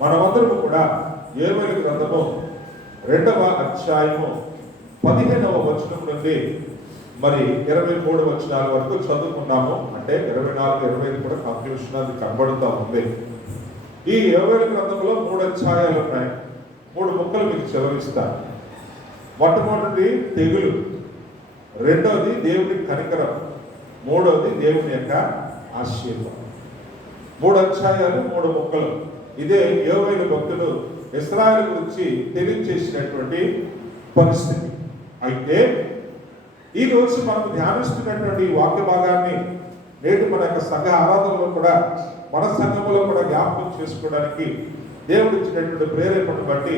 మనమందరము కూడా యోవేలు గ్రంథము 2వ అధ్యాయము 15వ వచనం నుండి మరి 23 వచనాల వరకు చదువుకున్నాము. అంటే 24, 25 కూడా కంక్లూషన్ అది కనబడుతూ ఉంది. ఈ యోవేలు గ్రంథంలో 3 అధ్యాయాలు ఉన్నాయి. 3 ముక్కలు మీకు చదివిస్తాను. మొట్టమొదటిది తెగులు, రెండవది దేవుని కనికరం, మూడవది దేవుని యొక్క ఆశీర్వాదం. 3 అధ్యాయాలు 3 ముక్కలు. ఇదే యోవేలు భక్తుడు ఇశ్రాయేలు గురించి తెలియజేసినటువంటి పరిస్థితి. అయితే ఈ రోజు మనం ధ్యానిస్తున్నటువంటి వాక్య భాగాన్ని నేటి మన యొక్క సంఘ ఆరాధనలో కూడా, మన సంఘంలో కూడా జ్ఞాపకం చేసుకోవడానికి దేవుడు ఇచ్చినటువంటి ప్రేరేపణ బట్టి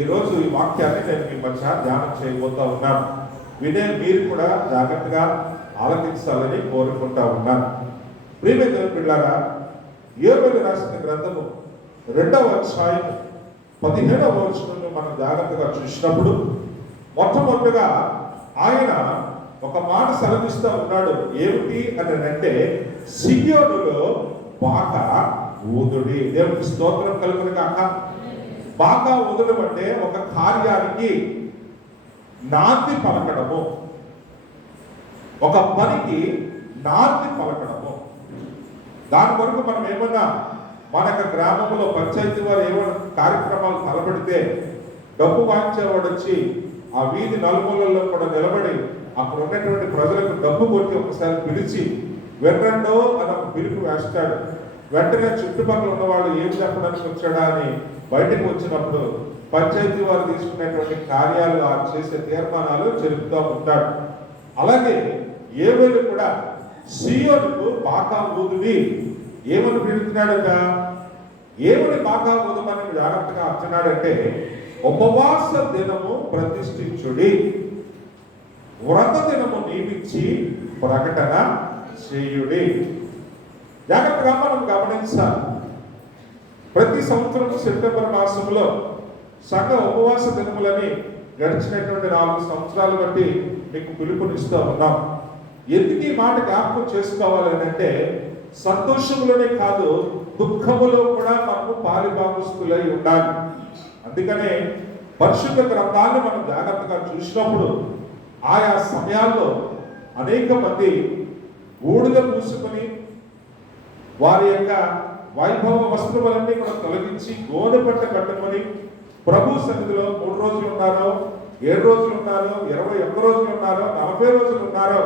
ఈరోజు ఈ వాక్యాన్ని నేను మీ మధ్య ధ్యానం చేయబోతా ఉన్నాను. వినే మీరు కూడా జాగ్రత్తగా ఆలకించాలని కోరుకుంటా ఉన్నాను. ప్రియమైన దేవుని బిడ్డలారా, యోవేలు రాసిన గ్రంథము 2వ అధ్యాయం 15వ వచనంలో మనం జాగ్రత్తగా చూసినప్పుడు మొట్టమొదటిగా ఆయన ఒక మాట సెలవిస్తూ ఉన్నాడు. ఏమిటి అని అంటే, సియోనులో బాకా ఊదుడి. దేవునికి స్తోత్రం కలుగును గాక. బాకా ఊదడం అంటే ఒక కార్యానికి నాంది పలకడము, ఒక పనికి నాంది పలకడము. దాని వరకు మనం ఏమన్నా మన యొక్క గ్రామంలో పంచాయతీ వారు ఏమైనా కార్యక్రమాలు తలపెడితే డబ్బు వాయించేవాడు వచ్చి ఆ వీధి నలుమూలల్లో కూడా నిలబడి అక్కడ ఉన్నటువంటి ప్రజలకు డబ్బు కొట్టి ఒకసారి పిలిచి వెంటో అని ఒక పిలుపు వేస్తాడు. వెంటనే చుట్టుపక్కల ఉన్న వాళ్ళు ఏం చెప్పడానికి వచ్చాడా అని బయటకు వచ్చినప్పుడు పంచాయతీ వారు తీసుకునేటువంటి కార్యాలు, ఆ చేసే తీర్మానాలు చెరుపుతూ ఉంటాడు. అలాగే యోవేలు కూడా సియోనుకు బాకా ఊదుడి ఏమని పిలుస్తున్నాడట? ఏమని బాకా ఊదమని జాగ్రత్తగా అంటున్నాడంటే, ఉపవాస దినము ప్రతిష్ఠించుడి, వ్రత దినము నియమించి ప్రకటన చేయుడి. జాగ్రత్తగా మనం గమనించాలి. ప్రతి సంవత్సరం సెప్టెంబర్ మాసంలో సంఘ ఉపవాస దినములని గడిచినటువంటి 4 సంవత్సరాలు బట్టి మీకు పిలుపునిస్తూ ఉన్నాం. ఎందుకు ఈ మాట జ్ఞాపకం చేసుకోవాలి అంటే, సంతోషములోనే కాదు దుఃఖములో కూడా మనము పాలిభాగస్తులై ఉండాలి. అందుకనే పరిశుద్ధ గ్రంథాన్ని మనం జాగ్రత్తగా చూసినప్పుడు ఆయా సమయాల్లో అనేక మంది బూడిద పూసుకొని వారి యొక్క వైభవ వస్త్రములన్నీ కూడా తొలగించి గోనెపట్ట కట్టుకొని ప్రభు సన్నిధిలో 3 రోజులు ఉన్నారో, 7 రోజులు ఉన్నారో, 21 రోజులు ఉన్నారో, 40 రోజులు ఉన్నారో,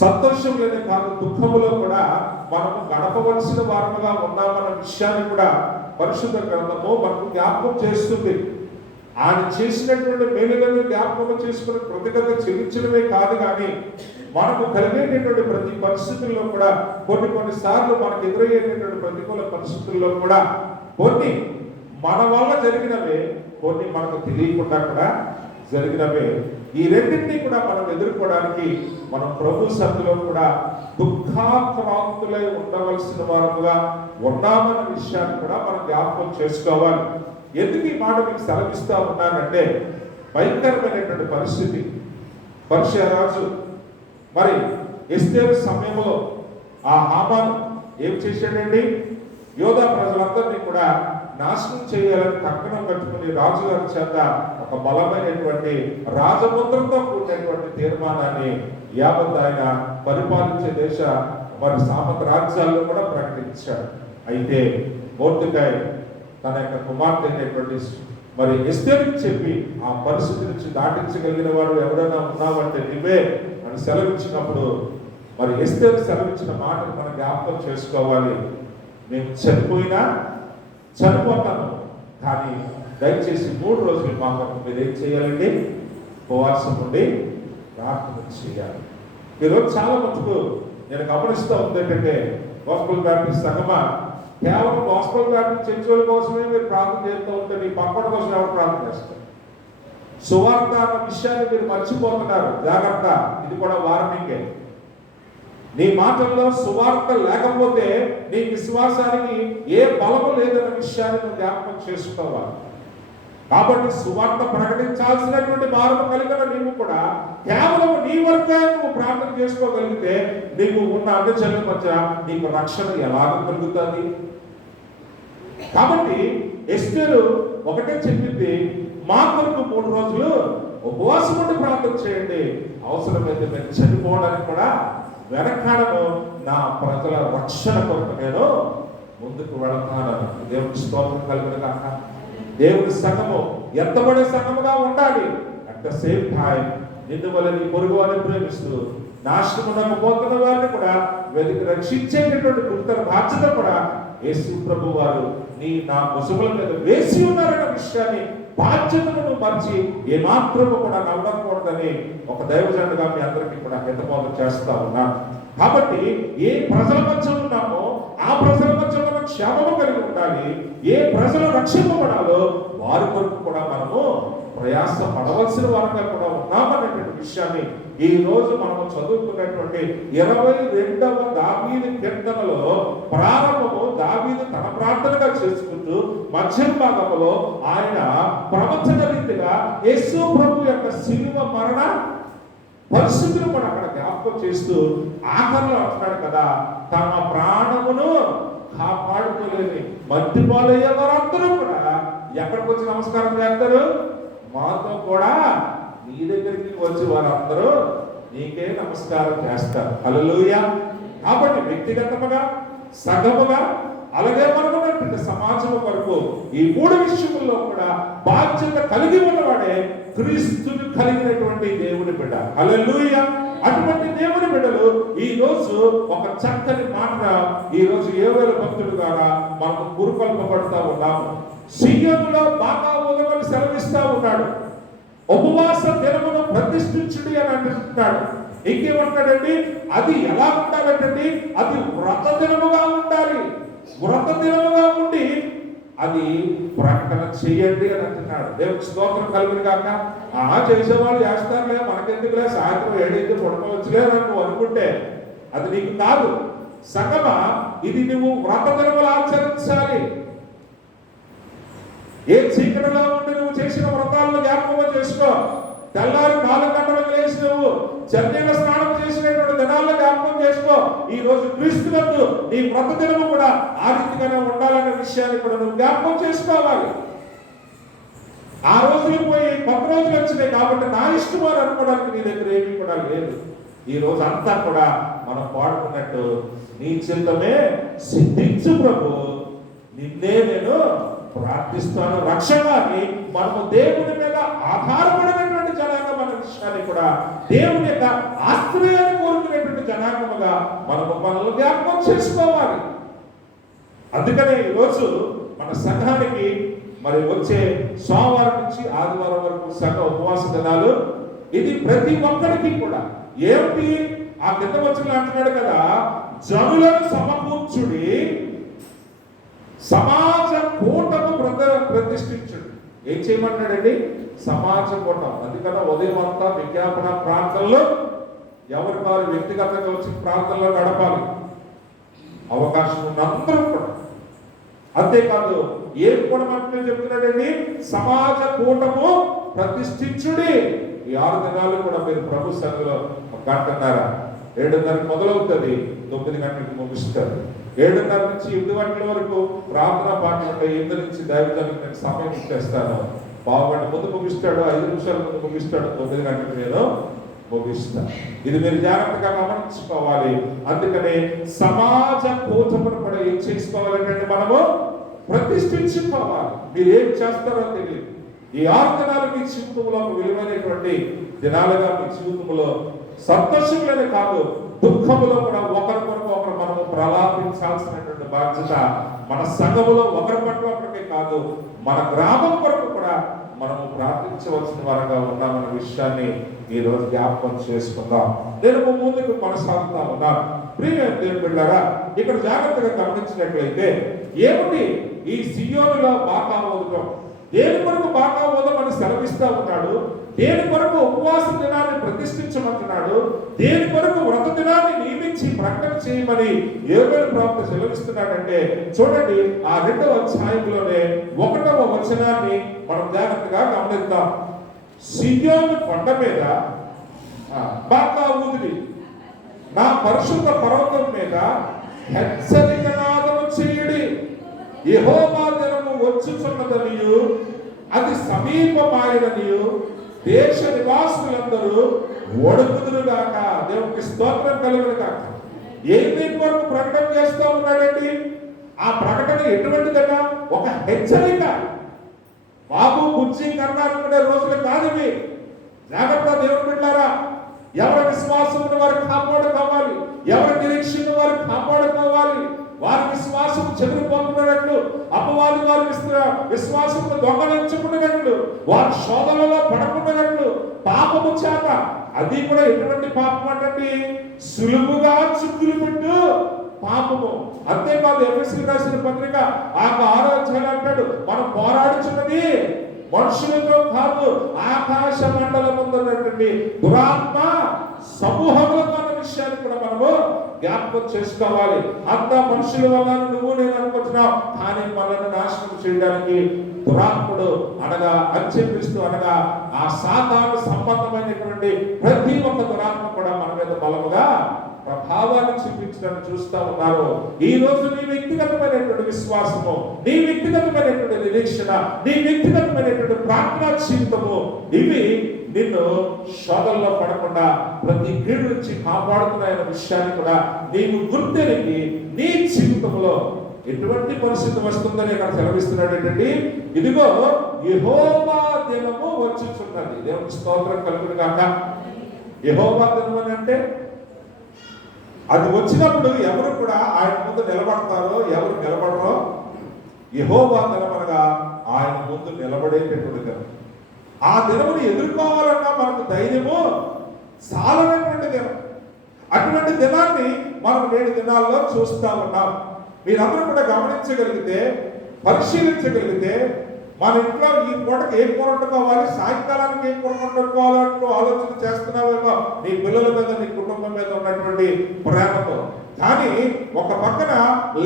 సంతోషంలోనే కాదు దుఃఖములో కూడా మనము గడపవలసిన వారముగా ఉన్నామన్న విషయాన్ని కూడా పరిశుద్ధ గ్రంథము మనకు జ్ఞాపకం చేస్తుంది. ఆయన చేసినటువంటి మేలులను జ్ఞాపకం చేసుకుని కృతజ్ఞత చెల్లించడమే కాదు, కానీ మనకు కలిగేటటువంటి ప్రతి పరిస్థితుల్లో కూడా కొన్నిసార్లు మనకు ఎదురయ్యేటటువంటి ప్రతికూల పరిస్థితుల్లో కూడా కొన్ని మన వల్ల జరిగినవే, కొన్ని మనకు తెలియకుండా కూడా జరిగినవే. ఈ రెండింటినీ కూడా మనం ఎదుర్కోవడానికి మనం ప్రభు సన్నిధిలో కూడా దుఃఖాక్రాంతులై ఉండవలసిన వారముగా ఉన్నామన్న విషయాన్ని కూడా మనం జ్ఞాపకం చేసుకోవాలి. ఎందుకు ఈ మాట మీకు సెలవిస్తా ఉన్నానంటే, భయంకరమైనటువంటి పరిస్థితి. పర్షియా రాజు మరి ఎస్తేరు సమయంలో ఆ హామాను ఏం చేశాడండి? యోధా ప్రజలందరినీ కూడా నాశనం చేయాలని కంకణం కట్టుకుని రాజుగారి చేత ఒక బలమైనటువంటి రాజముద్రతో కూడినటువంటి తీర్మానాన్ని యావత్ ఆయన పరిపాలించే దేశ మరి సామంత రాజ్యాల్లో కూడా ప్రకటించాడు. అయితే మొర్దెకై తన యొక్క కుమార్తె అయినటువంటి మరి ఎస్తేరుకి చెప్పి ఆ పరిస్థితి నుంచి దాటించగలిగిన వాడు ఎవరైనా ఉన్నావంటే నువ్వే అని సెలవిచ్చినప్పుడు మరి ఎస్తేరు సెలవిచ్చిన మాటను మనం జ్ఞాపకం చేసుకోవాలి. నేను చనిపోతాను, కానీ దయచేసి 3 రోజులు మాకు మీరు ఏం చేయాలండి? ఉపవాసం ఉండి ప్రార్థన చేయాలి. ఈరోజు చాలా మటుకు నేను గమనిస్తూ ఉంది ఏంటంటే, గాస్పెల్ బ్యాప్టిస్ట్ సంఘమా కేవలం గాస్పెల్ బ్యాప్టిస్ట్ చర్చల కోసమే మీరు ప్రార్థన చేస్తూ ఉంటే నీ పక్కన కోసం ఎవరు ప్రార్థన చేస్తారు? సువార్త అన్న విషయాన్ని మీరు మర్చిపోతున్నారు. జాగ్రత్త, ఇది కూడా వార్నింగే. నీ మాటల్లో సువార్త లేకపోతే నీ విశ్వాసానికి ఏ బలము లేదన్న విషయాన్ని నువ్వు జ్ఞాపకం చేసుకోవాలి. కాబట్టి సువార్త ప్రకటించాల్సినటువంటి భారం కలిగిన నీవు కూడా కేవలం నీ వరకే నువ్వు ప్రార్థన చేసుకోగలిగితే నీకు ఉన్న అడ్డచర్ల మధ్య నీకు రక్షణ ఎలాగ కలుగుతుంది? కాబట్టి ఎస్తేరు ఒకటే చెప్పింది, మా కొరకు 3 రోజులు ఉపవాసం ఉండి ప్రార్థన చేయండి, అవసరమైతే నేను చనిపోవడానికి కూడా వెనకాడను, నా ప్రజల రక్షణ కొరకు నేను ముందుకు వెళతాను. దేవుని స్తోత్రం కలుగును గాక. దేవుని సంఘము ఎత్తబడే సంఘముగా ఉండాలి. అట్ ద సేమ్ టైం నిన్ను వల్ల నీ పొరుగు వారిని ప్రేమిస్తూ నాశనమునకు పోతున్న వారిని కూడా వెతికి రక్షించేటటువంటి గురుతర బాధ్యత కూడా యేసు ప్రభు వారు నా ముసుగుల మీద వేసి ఉన్నారన్న విషయాన్ని, బాధ్యతను మర్చి ఏమాత్రము కూడా నవ్వకూడదని ఒక దైవజనుడిగా మీ అందరికీ కూడా హితబోధన చేస్తా ఉన్నాను. కాబట్టి ఏ ప్రజల మధ్య ఉన్నామో ఆ ప్రజల మధ్య మనం క్షేమము కలిగి ఉండాలి. ఏ ప్రజలు రక్షింపబడాలో వారి కొరకు కూడా మనము ప్రయాస పడవలసిన వారంగా కూడా ఉన్నామనేటువంటి విషయాన్ని ఈ రోజు మనము చదువుకున్నటువంటి 22వ దావీదు కీర్తనలో ప్రారంభము దావీదు తన ప్రార్థనగా చేసుకుంటూ మధ్య భాగంలో ఆయన ప్రవచన రీతిగా యేసు ప్రభు యొక్క శిలువ మరణ పరిస్థితులు కూడా అక్కడ జ్ఞాపకం చేస్తూ ఆఖరిలో అంటున్నాడు కదా, తమ ప్రాణమును కాపాడుకోలేని మట్టిపాలయ్యే వారందరూ కూడా ఎక్కడికి వచ్చి నమస్కారం చేస్తారు? మాతో కూడా నీ దగ్గరికి వచ్చి వారందరూ నీకే నమస్కారం చేస్తారు. హల్లెలూయా. కాబట్టి వ్యక్తిగతముగా, సంఘముగా, అలాగే మనకున్నటువంటి సమాజం వరకు ఈ 3 విషయముల్లో కూడా బాధ్యత కలిగి ఉన్నవాడే క్రీస్తుని కలిగినటువంటి దేవుని బిడ్డ. హల్లెలూయా. అటువంటి దేవుని బిడ్డలు ఈ రోజు ఒక చక్కని మాట ఈ రోజు యోవేలు భక్తుడు ద్వారా మనకు గురుకొల్పబడతా ఉన్నాము. సియోనులో బాగా ఉదమని సెలవిస్తా ఉన్నాడు. ఉపవాస దినమును ప్రతిష్ఠించుడి అని అంటున్నాడు. ఇంకేమంటాడండి? అది ఎలా ఉండాలంటే అది వ్రత దినముగా ఉండాలి. వ్రత దినముగా ఉండి అది ప్రకటన చేయండి అని అంటున్నాడు. దేవునికి స్తోత్రం కలుగును గాక. చేసేవాళ్ళు చేస్తారులే, మనకెందుకులే, సాయంత్రం 7 పడుకోవచ్చులే నువ్వు అనుకుంటే అది నీకు కాదు. సంగమా, ఇది నువ్వు వ్రత దినములు ఆచరించాలి. ఏ చీకటిలో ఉండి నువ్వు చేసిన వ్రతాలను జ్ఞాపకం చేసుకో. తెల్లారి 4 గంటలకు లేచి నువ్వు చన్నీళ్ళ స్నానం చేసినటువంటి దినాల్లో జ్ఞాపకం చేసుకో. ఈ రోజు క్రీస్తునందు నీ వ్రత దినము కూడా ఆ రీతిగానే ఉండాలనే విషయాన్ని కూడా నువ్వు జ్ఞాపకం చేసుకోవాలి. ఆ రోజులు పోయి కొత్త రోజులు వచ్చినాయి కాబట్టి నా ఇష్టం అని అనుకోవడానికి నీ దగ్గర ఏమీ కూడా లేదు. ఈ రోజు అంతా కూడా మనం పాడుకున్నట్టు నీ చిత్తమే సిద్ధించు ప్రభు, నిన్నే నేను ప్రార్థిస్తాను రక్షణ అని మనము దేవుని మీద ఆధారపడినటువంటి జనాంగం అనే విషయాన్ని కూడా దేవుని యొక్క ఆశ్రయాన్ని కోరుకునేటువంటి జనాంగముగా మనము మనల్ని జ్ఞాపకం చేసుకోవాలి. అందుకనే ఈరోజు మన సంఘానికి మరి వచ్చే సోమవారం నుంచి ఆదివారం వరకు సంఘ ఉపవాస దినాలు. ఇది ప్రతి ఒక్కరికి కూడా ఏమిటి? ఆ కింద వచ్చిన అంటున్నాడు కదా, జనులను సమకూర్చుడి, సమాజ కూటము ప్రతిష్ఠించుడు. ఏం చేయమంటాడండి? సమాజ కూటం. అందుకన్నా ఉదయం అంతా విజ్ఞాపన ప్రాంతంలో ఎవరి వారు వ్యక్తిగతంగా వచ్చి ప్రాంతంలో గడపాలి. అవకాశం ఉన్న అందరూ కూడా. అంతేకాదు ఏం కూడా మనకు చెప్తున్నాడండి? సమాజ కూటము ప్రతిష్ఠించుడి. ఈ 6 దినాలు కూడా మీరు ప్రభు సన్నిధిలో 1:30 7:30 మొదలవుతుంది, 9 గంటలకు ముగిస్తారు. 7:30 నుంచి 8 గంటల వరకు ప్రార్థనా పాటలు ఉంటాయి. 8 నుంచి దైవజనులకు నేను సమయం ఇచ్చేస్తాను. 1/2 గంట ముందు ముగిస్తాడు, 5 నిమిషాల ముందు ముగిస్తాడు, 9 గంటలకు నేను ముగిస్తాను. ఇది మీరు జాగ్రత్తగా గమనించుకోవాలి. అందుకనే సమాజ కూటమును కూడా ఏం చేసుకోవాలంటే మనము ప్రతిష్ఠించుకోవాలి. మీరు ఏం చేస్తారో తెలియదు. ఈ 6 దినాలు మీ జీవితంలో ఒక విలువైనటువంటి దినాలుగా మీ జీవితంలో సంతోషంలోనే కాదు దుఃఖములో కూడా ఒకరికొరకు ఒకరు మనము ప్రలాపించాల్సినటువంటి బాధ్యత మన సంఘములో ఒకరి పట్ల ఒకరికే కాదు, మన గ్రామం కొరకు కూడా మనము ప్రార్థించవలసిన వారంగా ఉన్నామన్న విషయాన్ని ఈ రోజు జ్ఞాపకం చేసుకుందాం. నేను ముందుకు కొనసాగుతా ఉన్నాను. ప్రియ దేవుని బిడ్డలారా, ఇక్కడ జాగ్రత్తగా గమనించినట్లయితే ఏమిటి ఈ సియోనులో బాకా ఊదటం? దేని కొరకు బాకా ఊదమని సెలవిస్తా ఉన్నాడు? దేని కొరకు ఉపవాస దినాన్ని ప్రతిష్ఠించమంటున్నాడు, దేని కొరకు వ్రత దినాన్ని నియమించి ప్రకటన చేయమని యోవేలు ప్రవక్త సెలవిస్తున్నాడంటే చూడండి, ఆ 2వ అధ్యాయంలోనే 1వ వచనాన్ని మనం జాగ్రత్తగా గమనిద్దాం. సియోను కొండ మీద బాకా ఊదిరి, నా పరిశుద్ధ పర్వతం మీద హెచ్చరిక నాదము చేయుడి, యెహోవా దినము వచ్చుచున్నదనియు అది సమీపమాయననియు దేశ నివాసులందరూ వణుకుదురుగాక. దేవునికి స్తోత్రం కలుగునుగాక. ఏమి కొరకు ప్రకటన చేస్తూ ఉన్నాడండి? ఆ ప్రకటన ఎటువంటిదట? ఒక హెచ్చరిక. బాబు బుజ్జి కర్ణాటక రోజులు కాదు ఇవి. జాగ్రత్త దేవుని బిడ్డలారా. ఎవరి విశ్వాసం వారు కాపాడుకోవాలి, ఎవరి నిరీక్షణ వారు కాపాడుకోవాలి. వారి విశ్వాసం చెదిరిపోతున్నట్లు, అపవాది వారి విశ్వాసం దొంగలించుకున్నట్లు, వారి శోధనలో పడకున్నట్లు, పాపము చేత, అది కూడా ఎటువంటి పాపం అంటే సులువుగా చిక్కులు పెట్టు పాపము. అంతేకాదు ఎఫెసీయులకు రాసిన పత్రిక 6వ అధ్యాయం అంటాడు, మనం పోరాడుచున్నది మనుషులతో కాదు, ఆకాశ మండలముందున్నటువంటి దురాత్మ సమూహములతో అన్న విషయాన్ని కూడా మనము జ్ఞాపకం చేసుకోవాలి. అంతా మనుషుల వల్ల నువ్వు నేను అనుకుంటున్నావు, కానీ మనల్ని నాశనం చేయడానికి దురాత్ముడు అనగా అంచెపిస్తూ అనగా ఆ సాతాను సంబంధమైనటువంటి ప్రతి ఒక్క దురాత్మ కూడా మన మీద బలముగా ప్రభావాన్ని చూపించడానికి చూస్తూ ఉన్నారు. ఈ రోజు నీ వ్యక్తిగతమైనటువంటి విశ్వాసము, నీ వ్యక్తిగతమైనటువంటి నిరీక్షణ, నీ వ్యక్తిగతమైనటువంటి ప్రార్థనా జీవితము, ఇవి నిన్ను శోధనలో పడకుండా ప్రతి కీడు నుంచి కాపాడుతున్నాయన్న విషయాన్ని కూడా నీవు గుర్తెరిగి నీ జీవితంలో ఎటువంటి పరిస్థితి వస్తుందని ఇక్కడ సెలవిస్తున్నాడు ఏంటండి? ఇదిగో యెహోవా దినము వచ్చుచున్నది. దేవునికి స్తోత్రం కలుగును గాక. యెహోవా దినం అని అంటే అది వచ్చినప్పుడు ఎవరు కూడా ఆయన ముందు నిలబడతారో ఎవరు నిలబడరో, యెహోవా దినం అనగా ఆయన ముందు నిలబడేటటువంటి దినం. ఆ దినమును ఎదుర్కోవాలన్నా మనకు ధైర్యము చాలనటువంటి దినం. అటువంటి దినాన్ని మనం 7 దినాల్లో చూస్తా ఉన్నాం. మీరందరూ కూడా గమనించగలిగితే, పరిశీలించగలిగితే, మన ఇంట్లో ఈ పూటకి ఏం కూర వండుకోవాలి, సాయంకాలానికి ఏం కూర వండుకోవాలంటూ ఆలోచన చేస్తున్నావేమో నీ పిల్లల మీద, నీ కుటుంబం మీద ఉన్నటువంటి ప్రేమతో. కానీ ఒక పక్కన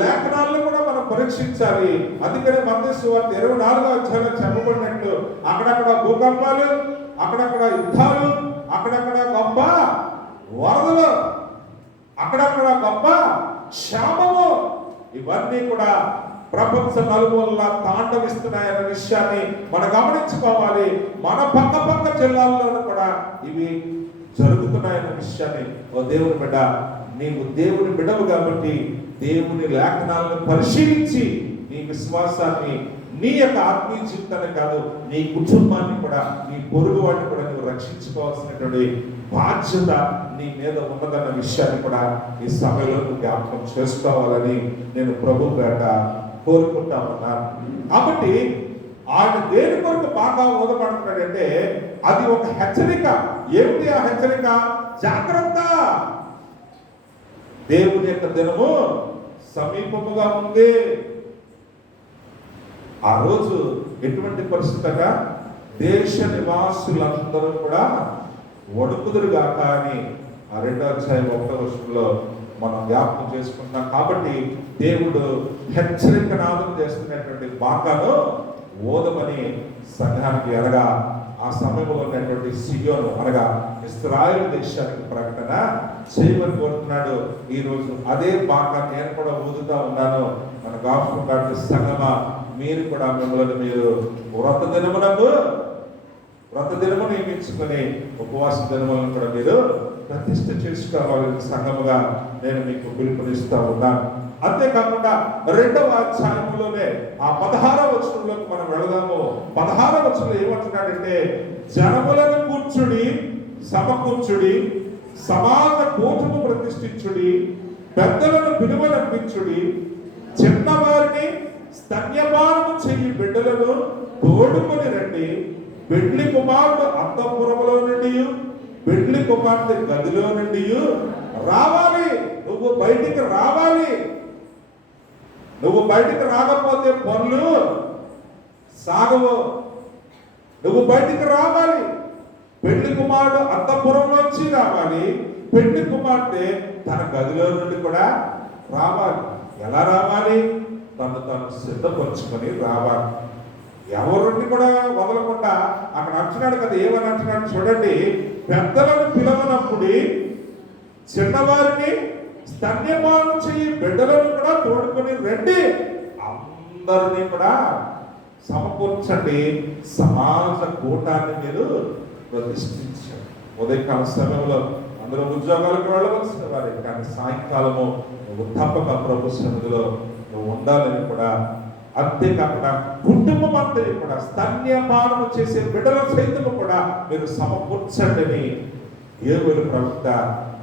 లేఖనాలను కూడా మనం పరీక్షించాలి. అందుకనే మత్తయి సువార్త 24వ అధ్యాయంలో చెప్పబడినట్లు అక్కడక్కడ భూకంపాలు, అక్కడక్కడ యుద్ధాలు, అక్కడక్కడ గొప్ప వరదలు, అక్కడక్కడ గొప్ప క్షామము, ఇవన్నీ కూడా ప్రపంచ నలుమూలలా తాండవిస్తున్నాయన్న విషయాన్ని మనం గమనించుకోవాలి. మన పక్క జిల్లాల్లోనూ కూడా ఇవి జరుగుతున్నాయన్న విషయాన్ని, ఓ దేవుని బిడ్డ, నీవు దేవుని బిడ్డవు కాబట్టి దేవుని లేఖనాలను పరిశీలించి నీ విశ్వాసాన్ని, నీ యొక్క ఆత్మీయ జీవితాన్ని కాదు, నీ కుటుంబాన్ని కూడా, నీ పొరుగు వాటిని కూడా నువ్వు రక్షించుకోవాల్సినటువంటి బాధ్యత నీ మీద ఉన్నదన్న విషయాన్ని కూడా ఈ సమయంలో నువ్వు జ్ఞాపకం చేసుకోవాలని నేను ప్రభు పేట కోరుకుంటా ఉన్నాను. కాబట్టి ఆయన దేని కొరకు బాగా ఊదపడుతున్నాడంటే అది ఒక హెచ్చరిక. ఏమిటి ఆ హెచ్చరిక? జాగ్రత్త, దేవుని యొక్క దినము సమీపముగా ఉంది. ఆ రోజు ఎటువంటి పరిస్థితిగా దేశ నివాసులందరూ కూడా వణుకుదురుగాక అని ఆ 2వ అధ్యాయం 1వ వచనంలో మనం జ్ఞాపకం చేసుకుంటున్నాం. కాబట్టి దేవుడు హెచ్చరిక నాదం చేస్తున్నటువంటి బాకాను ఓదమని సంఘానికి అనగా ఆ సమయంలో ఉన్నటువంటి సియోను అనగా ఇశ్రాయేలు దేశానికి ప్రకటన చేయమని కోరుతున్నాడు. ఈ రోజు అదే బాకా నేను కూడా ఊదుతా ఉన్నాను. మన గాఫ్ట్ సంగమా, మీరు కూడా మిమ్మల్ని మీరు వ్రత దినము నియమించుకొని ఉపవాస దినములను కూడా మీరు ప్రతిష్ఠ చేసుకోవాలని సంఘముగా నేను మీకు పిలుపునిస్తా ఉన్నాను. అంతేకాకుండా 2వ అధ్యాయంలోనే ఆ 16వ వచనంలోకి మనం వెళదాము. 16వ వచనంలో ఏమంటున్నాడంటే, జనములను సమకూర్చుడి, సమాజ కూటము ప్రతిష్ఠించుడి, పెద్దలను పిలువనంపించుడి, చిన్నవారిని స్తన్యపానము చెయ్యి బిడ్డలను తోడుకొని రండి, బిడ్లి కుమారుడు అంతఃపురములో నుండి, బిడ్లి కుమార్తె గదిలో నుండి రావాలి. నువ్వు బయటికి రావాలి. నువ్వు బయటికి రాకపోతే పనులు సాగవు. నువ్వు బయటికి రావాలి. పెళ్లి కుమారుడు అంతఃపురంలోంచి రావాలి, పెళ్లి కుమార్తె తన గదిలో నుండి కూడా రావాలి. ఎలా రావాలి? తను సిద్ధపరుచుకొని రావాలి. ఎవరిని కూడా వదలకుండా అక్కడ అంటున్నాడు కదా, ఏమని అంటున్నాడు చూడండి. పెద్దలను పిలవనప్పుడు చిన్నవారిని స్తన్యపానం చెయ్యి బిడ్డలను కూడా తోడుకొని రండి, అందరినీ కూడా సమకూర్చండి, సమాజ కూటాన్ని మీరు ప్రతిష్ఠించండి. ఉదయకాల సమయంలో అందరూ ఉద్యోగాలకు వెళ్ళవలసిన వారే, కానీ సాయంకాలము నువ్వు తప్పక ప్రభు సన్నిధిలో నువ్వు ఉండాలని కూడా, అంతేకాకుండా కుటుంబం అంతా కూడా స్తన్యపానం చేసే బిడ్డల సైతము కూడా మీరు సమకూర్చండి యోవేలు ప్రవక్త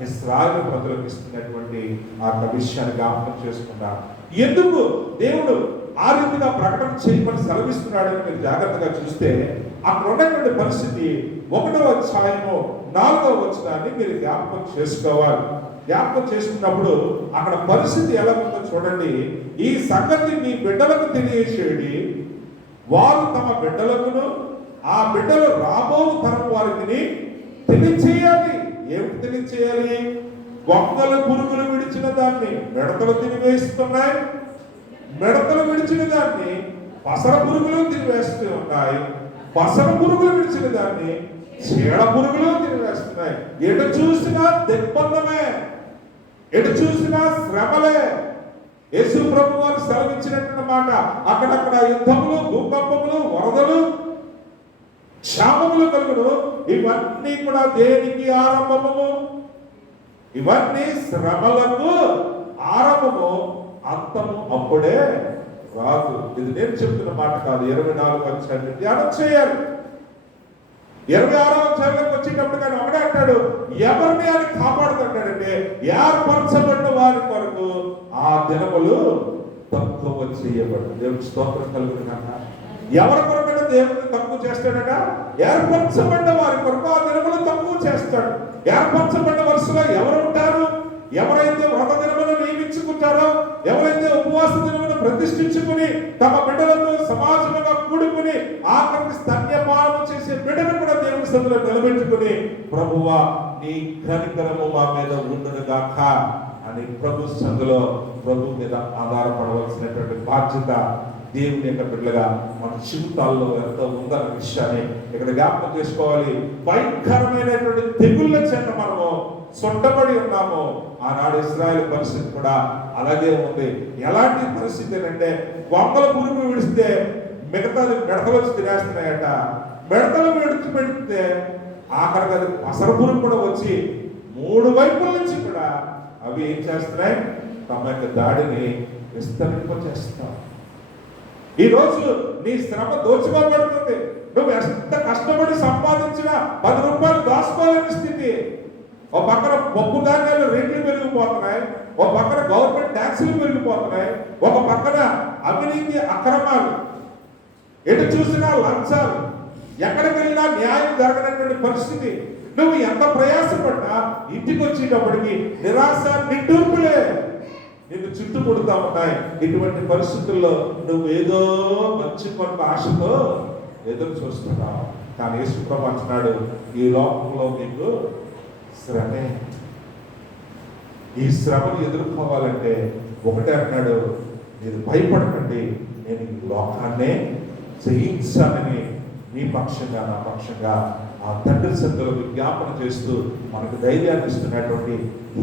ఇశ్రాయేలు ప్రజలకు ఇస్తున్నటువంటి ఆ విషయాన్ని జ్ఞాపకం చేసుకున్నారు. ఎందుకు దేవుడు ఆ రీతిగా ప్రకటన చేయమని సెలవిస్తున్నాడని మీరు జాగ్రత్తగా చూస్తే అక్కడ ఉన్నటువంటి పరిస్థితి 1వ అధ్యాయము 4వ వచనాన్ని మీరు జ్ఞాపకం చేసుకోవాలి. జ్ఞాపకం చేసుకున్నప్పుడు అక్కడ పరిస్థితి ఎలా ఉందో చూడండి. ఈ సంగతి మీ బిడ్డలకు తెలియచేయండి, వారు తమ బిడ్డలకును ఆ బిడ్డలు రాబో తరం వారికి తెలియచేయాలి. ఏమిటి తెలియచేయాలి? గొంగలు పురుగులు విడిచిన దాన్ని మిడతలు తినివేస్తున్నాయి, మిడతలు విడిచిన దాన్ని పసర పురుగులు తినివేస్తూ ఉన్నాయి, పసర పురుగులు విడిచిన దాన్ని చీడ పురుగులు తినివేస్తున్నాయి. ఎటు చూసినా దిగ్బంధమే, ఎటు చూసినా శ్రమలే. యేసు ప్రభు వారు సెలవిచ్చినటువంటి మాట, అక్కడక్కడ యుద్ధములు, భూకంపములు, వరదలు, క్షామములు కలుగును. ఇవన్నీ కూడా దేనికి ఆరంభము? ఇవన్నీ శ్రమలకు ఆరంభము, అంతము అప్పుడే రాదు. ఇది నేను చెప్తున్న మాట కాదు. 24వ అధ్యాయం ధ్యానం చేయాలి. 26వ అధ్యాయంలోకి వచ్చేటప్పుడు కానీ ఒకడే అంటాడు, ఎవరిని ఆయన కాపాడుతాడంటే ఏర్పరచబడిన వారి కొరకు ఆ దినములు తక్కువ చేయబడు. దేవుడికి స్తోత్రం కలుగును కనుక ఎవరి కొరకైనా దేవుడిని తక్కువ చేస్తాడట? ఏర్పరచబడిన వారి కొరకు ఆ దినములు తక్కువ చేస్తాడు. ఏర్పరచబడిన వరుసలో ఎవరు ఉంటారు? ఎవరైతే వ్రత దినములు నియమించుకుంటారో, ఎవరైతే ఉపవాస దినమును ప్రతిష్ఠించుకుని తమ బిడ్డలతో సమాజంగా కూడుకుని ఆఖరికి స్తన్యపానం చేసే బిడ్డను కూడా దేవుని సన్నిధిలో నిలబెట్టుకుని, ప్రభువా నీ కనికరము మా మీద ఉండును గాక అని ప్రభు సన్నిధిలో ప్రభు మీద ఆధారపడవలసినటువంటి బాధ్యత దేవుని యొక్క బిడ్డలుగా మన జీవితాల్లో ఎంతో ఉందన్న విషయాన్ని ఇక్కడ జ్ఞాపకం చేసుకోవాలి. భయంకరమైనటువంటి తెగుళ్ళ చేత మనము సొట్టబడి ఉన్నాము. ఆనాడు ఇశ్రాయేలు పరిస్థితి కూడా అలాగే ఉంది. ఎలాంటి పరిస్థితి అంటే గొంగల పురుగు విడిస్తే మిగతాది మిడతలు వచ్చి తినేస్తున్నాయట. మిడతలు పెడితే ఆఖరికి అది పసర పురుగు కూడా వచ్చి 3 వైపుల నుంచి కూడా అవి ఏం చేస్తున్నాయి? తమ యొక్క దాడిని విస్తరింపచేస్తాయి. ఈరోజు నీ శ్రమ దోచుకోబడుతుంది. నువ్వు ఎంత కష్టపడి సంపాదించిన 10 రూపాయలు దాచుకోలేని స్థితి. ఒక పక్కన పప్పు ధాన్యాలు రేట్లు పెరిగిపోతున్నాయి, ఒక పక్కన గవర్నమెంట్ ట్యాక్సులు పెరిగిపోతున్నాయి, ఒక పక్కన అవినీతి అక్రమాలు, ఎటు చూసినా లంచాలు, ఎక్కడికి వెళ్ళినా న్యాయం జరగనటువంటి పరిస్థితి. నువ్వు ఎంత ప్రయాసపడ్డా ఇంటికి వచ్చేటప్పటికి నిరాశ నిట్టూర్పులే నిన్ను చుట్టుముడుతూ ఉంటాయి. ఇటువంటి పరిస్థితుల్లో నువ్వు ఏదో మంచి పనుల ఆశతో ఎదురు చూస్తున్నావు. కానీ యేసు ప్రభు అంటున్నాడు, ఈ లోకంలో నీకు శ్రమే. ఈ శ్రమను ఎదుర్కోవాలంటే ఒకటే అన్నాడు, మీరు భయపడకండి, నేను ఈ లోకాన్నే జయించాలని మీ పక్షంగా నా పక్షంగా ఆ తండ్రి సన్నిధిలో విజ్ఞాపన చేస్తూ మనకు ధైర్యాన్ని ఇస్తున్నటువంటి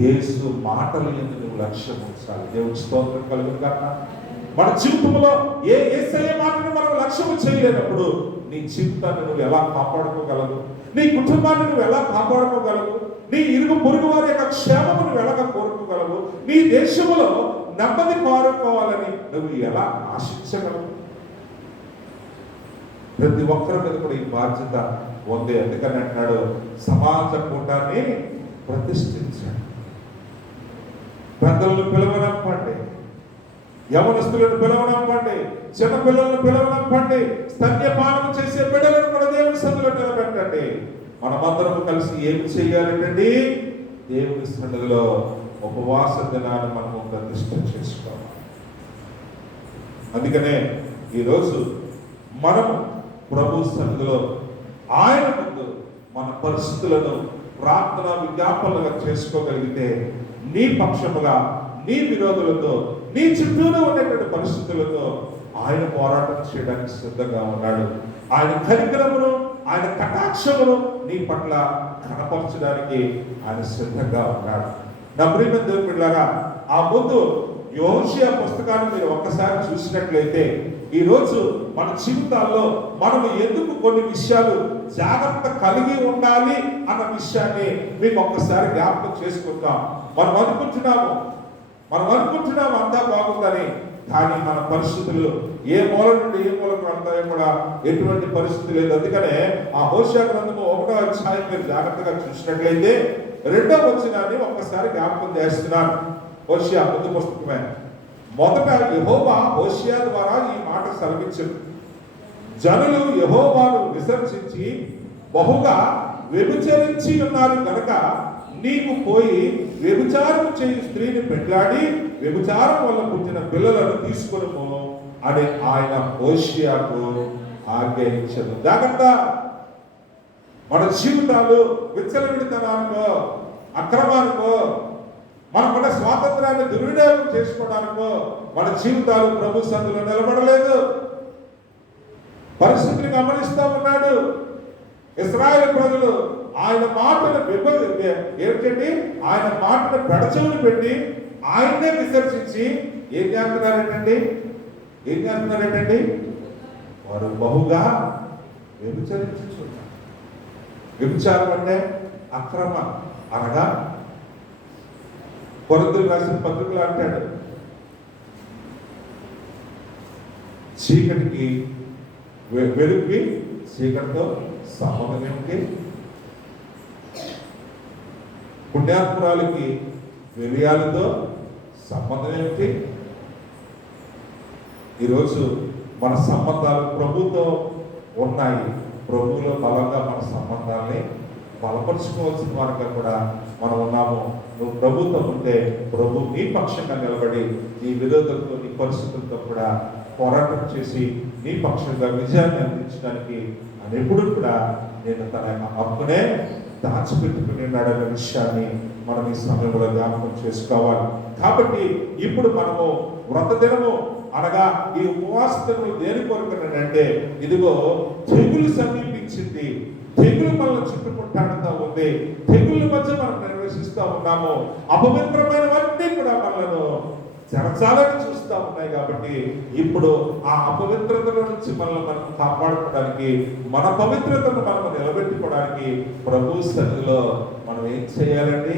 యేసు మాటలు ఎందుకు నువ్వు లక్ష్యం ఉంచాలి. దేవుడి స్తోత్రం కలుగును గాక. మన జీవితంలో యేసయ్య మాటను మనం లక్ష్యం చేయలేనప్పుడు నీ జీవితాన్ని నువ్వు ఎలా కాపాడుకోగలవు? నీ కుటుంబాన్ని నువ్వు ఎలా కాపాడుకోగలవు? నీ ఇరుగు పొరుగు వారి యొక్క క్షేమము నువ్వు ఎలా కోరుకోగలవు? నీ దేశంలో నెమ్మది కోరుకోవాలని నువ్వు ఎలా ఆశించగలవు? ప్రతి ఒక్కరి మీద కూడా ఈ బాధ్యత ఉంది. ఎందుకని అంటున్నాడు, సమాజ కూటాన్ని ప్రతిష్ఠించండి. పెద్దలను పిలవనంపండి, యవనస్తులను పిలవనంపండి, చిన్న పిల్లలను పిలవనంపండి, స్తన్యపానం చేసే బిడ్డలను కూడా దేవుని సన్నిధిలో నిలబెట్టండి. మనమందరం కలిసి ఏమి చేయాలంటండి? దేవుని సన్నిధిలో ఉపవాస దినాన్ని మనము ప్రతిష్ఠ చేసుకోవాలి. అందుకనే ఈరోజు మనము ప్రభు సన్నిధిలో ఆయన ముందు మన పరిస్థితులను ప్రార్థన విజ్ఞాపనలుగా చేసుకోగలిగితే నీ పక్షముగా, నీ విరోధులతో, నీ చుట్టూలో ఉండేటువంటి పరిస్థితులతో ఆయన పోరాటం చేయడానికి సిద్ధంగా ఉన్నాడు. ఆయన కనికరమును, ఆయన కటాక్షమును నీ పట్ల కనపరచడానికి ఆయన సిద్ధంగా ఉన్నాడు. నా ప్రియమైన దేవుని బిడ్డలారా, ఆ ముందు యెహోషువ పుస్తకాన్ని మీరు ఒక్కసారి చూసినట్లయితే ఈరోజు మన జీవితాల్లో మనం ఎందుకు కొన్ని విషయాలు జాగ్రత్త కలిగి ఉండాలి అన్న విషయాన్ని మీకు ఒక్కసారి జ్ఞాపకం చేసుకుంటాం. మనం అనుకుంటున్నాము అంతా బాగుందని, కానీ మన పరిస్థితులు ఏ మూల నుండి ఏ మూలకు వెళ్తాయో కూడా ఎటువంటి పరిస్థితి లేదు. అందుకనే ఆ హోషేయ గ్రంథము 1వ అధ్యాయం మీరు జాగ్రత్తగా చూసినట్లయితే 2వ వచనాన్ని ఒక్కసారి జ్ఞాపకం చేస్తున్నాను. హోషేయ ముందు పుస్తకమే. మొదట యెహోవా హోషేయ ద్వారా ఈ మాట సెలవిచ్చారు. జనులు యెహోవాను విసర్జించి బహుగా వ్యభిచరించి ఉన్నారు కనుక నీవు పోయి వ్యభిచారం చేయు స్త్రీని పెట్లాడి వ్యభిచారం వల్ల పుట్టిన పిల్లలను తీసుకొనుము అని ఆయన హోషేయకు ఆజ్ఞయించదు. జాగ్రత్త, మన జీవితాలు విచ్చలవిడితనానికో, అక్రమానికో, మనకున్న స్వాతంత్రాన్ని దుర్వినియోగం చేసుకోవడానికో మన జీవితాలు ప్రభు సన్నిధిలో నిలబడలేదు. పరిస్థితిని గమనిస్తూ ఉన్నాడు. ఇశ్రాయేలు ప్రజలు ఆయన మాటను ఏంటండి, ఆయన మాటను పెడచెవులు పెట్టి ఆయన్నే విసర్జించి ఏం చేస్తున్నారంటండి, వారు బహుగా వ్యభిచరించుతున్నారు. వ్యభిచారం అంటే అక్రమ, అనగా కొరింథీయులకు రాసిన పత్రికలో అంటాడు, చీకటికి వెలుగుకి చీకటితో సంబంధం ఏమిటి, పుణ్యాత్మురాలకి వెలియాలతో సంబంధం ఏమిటి? ఈరోజు మన సంబంధాలు ప్రభుతో ఉన్నాయి. ప్రభువులో బలంగా మన సంబంధాలని బలపరుచుకోవాల్సిన వారిగా కూడా మనం ఉన్నాము. నువ్వు ప్రభుత్వం ఉంటే ప్రభు నీ పక్షంగా నిలబడి నీ విరోధులతో, నీ పరిస్థితులతో కూడా పోరాటం చేసి నీ పక్షంగా విజయాన్ని అందించడానికి ఆయన ఎప్పుడు కూడా నేను తన హక్కునే దాచిపెట్టుకుని ఉన్నాడనే విషయాన్ని మనం ఈ సమయంలో జ్ఞాపకం చేసుకోవాలి. కాబట్టి ఇప్పుడు మనము వ్రత దినము అనగా ఈ ఉపవాస దినము దేని కొరకునంటే, ఇదిగో తెగులు సమీపించింది, తెగులు మనల్ని చుట్టుముట్టాడుతూ ఉంది, తెగుళ్ళ మధ్య మనం నిర్వహిస్తూ ఉన్నాము, అపవిత్రమైనవన్నీ కూడా మనలను చెరచాలని చూస్తూ ఉన్నాయి. కాబట్టి ఇప్పుడు ఆ అపవిత్రతల నుంచి మనల్ని మనం కాపాడుకోవడానికి, మన పవిత్రతను మనం నిలబెట్టుకోవడానికి ప్రభు సన్నిధిలో మనం ఏం చేయాలండి?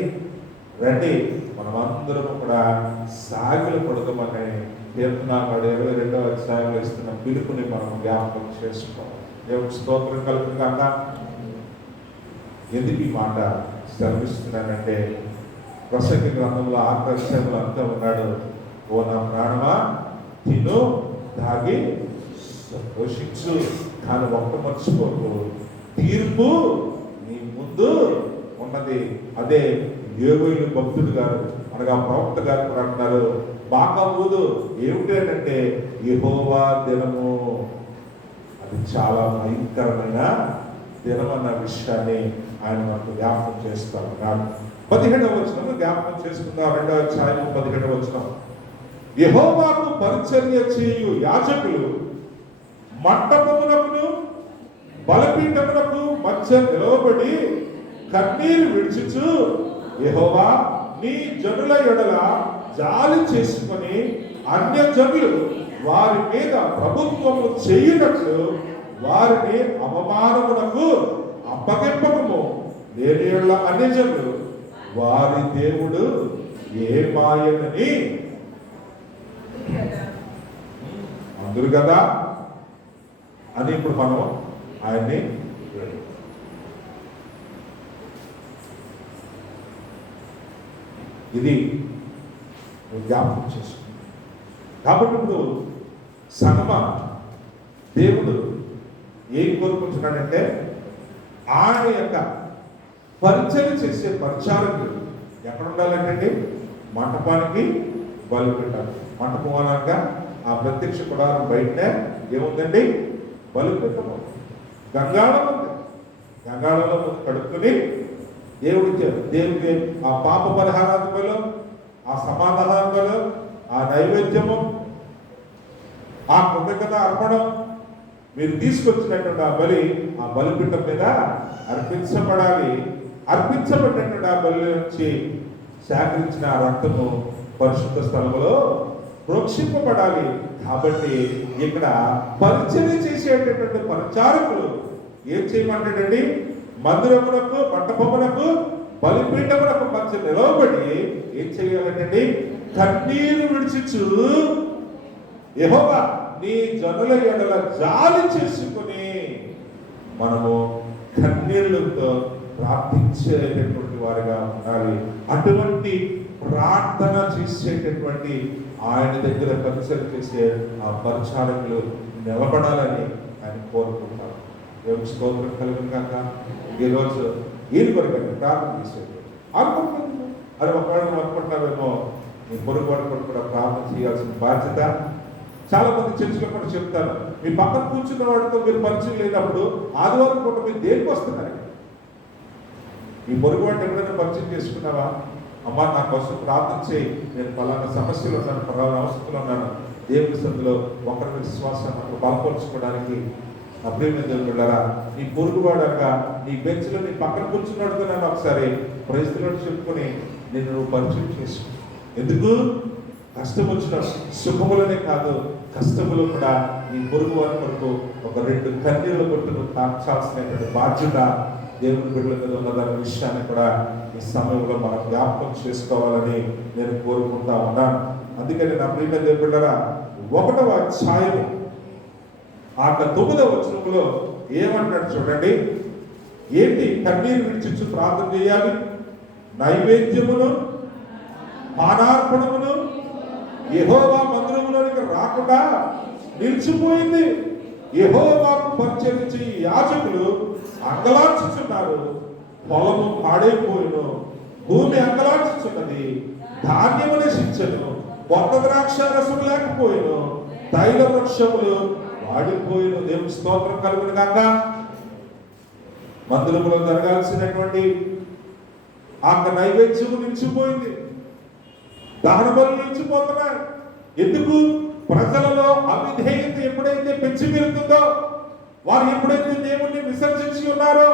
రండి, మనం అందరం కూడా సాగిల పడదామని కీర్తనాకారుడు 22వ అధ్యాయంలో ఇస్తున్న పిలుపుని మనం జ్ఞాపకం చేసుకోవాలి. దేవుడు స్తోత్రం కలుగుతుంది అన్న. ఎందుకు ఈ మాట శ్రమిస్తున్నానంటే, ప్రసంగి గ్రంథంలో 6వ అధ్యాయంలో అంతా ఉన్నాడు, ఓ నా ప్రాణమా తిను తాగి సంతోషించు, కానీ ఒక్క మర్చిపోకు, తీర్పు నీ ముందు ఉన్నది. అదే యోవేలు భక్తుడు గారు అనగా ప్రవక్త గారు కూడా అంటున్నారు, బాగా ఊదు ఏమిటంటే యెహోవా దినము, అది చాలా భయంకరమైన దినం అన్న విషయాన్ని ఆయన మనకు జ్ఞాపకం చేస్తూ ఉన్నాడు. 17వ వచనం జ్ఞాపకం చేసుకుందాం. 2వ అధ్యాయం 17వ వచనం. యెహోవాకు పరిచర్య చేయు యాజకులు మంటపమునకును బలిపీఠమునకు మధ్య నిలవబడి కన్నీరు విడిచుచు, యెహోవా నీ జనుల ఎడల జాలి చేసుకొని అన్యజనులు వారి మీద ప్రభుత్వము చేయునట్లు వారిని అవమానమునకు అప్పగింపకము, లేని యెడల అన్యజనులు వారి దేవుడు ఏ మాయనని అందరు కదా అని ఇప్పుడు మనం ఆయన్ని ఇది జ్ఞాపకం చేసుకుంది. కాబట్టి ఇప్పుడు సంగమ దేవుడు ఏం కోరుకుంటున్నాడంటే, ఆయన యొక్క పరిచయం చేసే పరిచారకులు ఎక్కడ ఉండాలంటే మంటపానికి బలి పెట్టాలి. మంటపం అనగా ఆ ప్రత్యక్ష గుడారం బయటనే ఏముందండి? బలిపీఠం, గంగాళం ఉంది. గంగాళంలో కడుక్కుని దేవుడికి ఆ పాప పరిహారాధిపలు, ఆ సమాధానాలు, ఆ నైవేద్యము, ఆ కృతజ్ఞత అర్పణం మీరు తీసుకొచ్చినటువంటి ఆ బలిపీఠం మీద అర్పించబడాలి. అర్పించబడినటువంటి ఆ బలి నుంచి సేకరించిన ఆ రక్తము పరిశుద్ధ స్థలంలో ప్రోక్షింపబడాలి. కాబట్టి ఇక్కడ పరిచర్య చేసేటటువంటి పరిచారకులు ఏం చేయమంటాడండి? మందిరములకు, మంటపములకు, బలిపీఠములకు మధ్య నిలవబడి ఏం చేయాలంటండి? కన్నీరు విడిచిచు యెహోవా నీ జనుల ఎడల జాలి చేసుకుని మనము కన్నీళ్లతో ప్రార్థించేటటువంటి వారిగా ఉండాలి. అటువంటి ప్రార్థన చేసేటటువంటి ఆయన దగ్గర పరిచయం చేసే ఆ పరిచారకులు నిలబడాలని ఆయన కోరుకుంటారు. దేవుని స్తోత్రం కలుగును కాక. ఈరోజు ఈయన కొరకు ప్రార్థన చేసేటప్పుడు అనుకుంటున్నాను, అది ఒకవేళ అనుకుంటున్నావేమో నీ పొరుగు వాడు కూడా ప్రార్థన చేయాల్సిన బాధ్యత. చాలా మంది చర్చలో కూడా చెప్తారు, మీ పక్కన కూర్చున్న వాడితో మీరు పరిచయం లేనప్పుడు ఆదివారం పూట మీరు దేనికి వస్తున్నారు? ఈ పొరుగు వాడిని ఎప్పుడైనా పరిచయం చేసుకున్నావా? అమ్మా నా కోసం ప్రార్థన చేయి, నేను పలానా సమస్యలు ఉన్నాను, పలానా అవసరంలో ఉన్నాను, దేవుని సందులో ఒకరి విశ్వాసాన్ని బలపరుచుకోవడానికి అభివృద్ధి దేవుడారా నీ పొరుగువాడక నీ బెంచ్లో నీ పక్కన కూర్చున్నాడుతో నన్ను ఒకసారి పరిస్థితులను చెప్పుకొని నేను నువ్వు పరిచయం చేసుకో. ఎందుకు? కష్టం వచ్చిన సుఖములనే కాదు, కష్టములు కూడా నీ పొరుగు వారి కొరకు ఒక 2 కన్నీళ్ళ కొట్టును తార్చాల్సినటువంటి బాధ్యత దేవుని బిడ్డల మీద ఉన్నదన్న విషయాన్ని కూడా ఈ సమయంలో మనం జ్ఞాపకం చేసుకోవాలని నేను కోరుకుంటా ఉన్నాను. అందుకని నా ప్రియమైన దేవుని బిడ్డలారా 1వ అధ్యాయము 9వ వచనంలో ఏమంటాడు చూడండి. ఏంటి? కన్నీరు విడిచి ప్రార్థన చేయాలి, నైవేద్యమును పానార్పణమును యెహోవా మందిరములోనికి రాకుండా నిలిచిపోయింది. యెహోవాకు పరిచర్య చేయి యాజకులు అంగలార్చుచున్నారు. పొలము పాడైపోయిను, భూమి అంగలార్చుచున్నది, ధాన్యము నశించను, కొత్త ద్రాక్ష రసము లేకపోయిను, తైల వృక్షములు వాడిపోయిన. దేవుని స్తోత్రం కలుగును కాక. మందిరములో జరగాల్సినటువంటి ఆ నైవేద్యము నిలిచిపోయింది, దహన బలులు నిలిచిపోతున్నాయి. ఎందుకు? ప్రజలలో అవిధేయత ఎప్పుడైతే పెంచిపెడుతుందో, వారు ఎప్పుడైతే దేవుణ్ణి విసర్జించి ఉన్నారో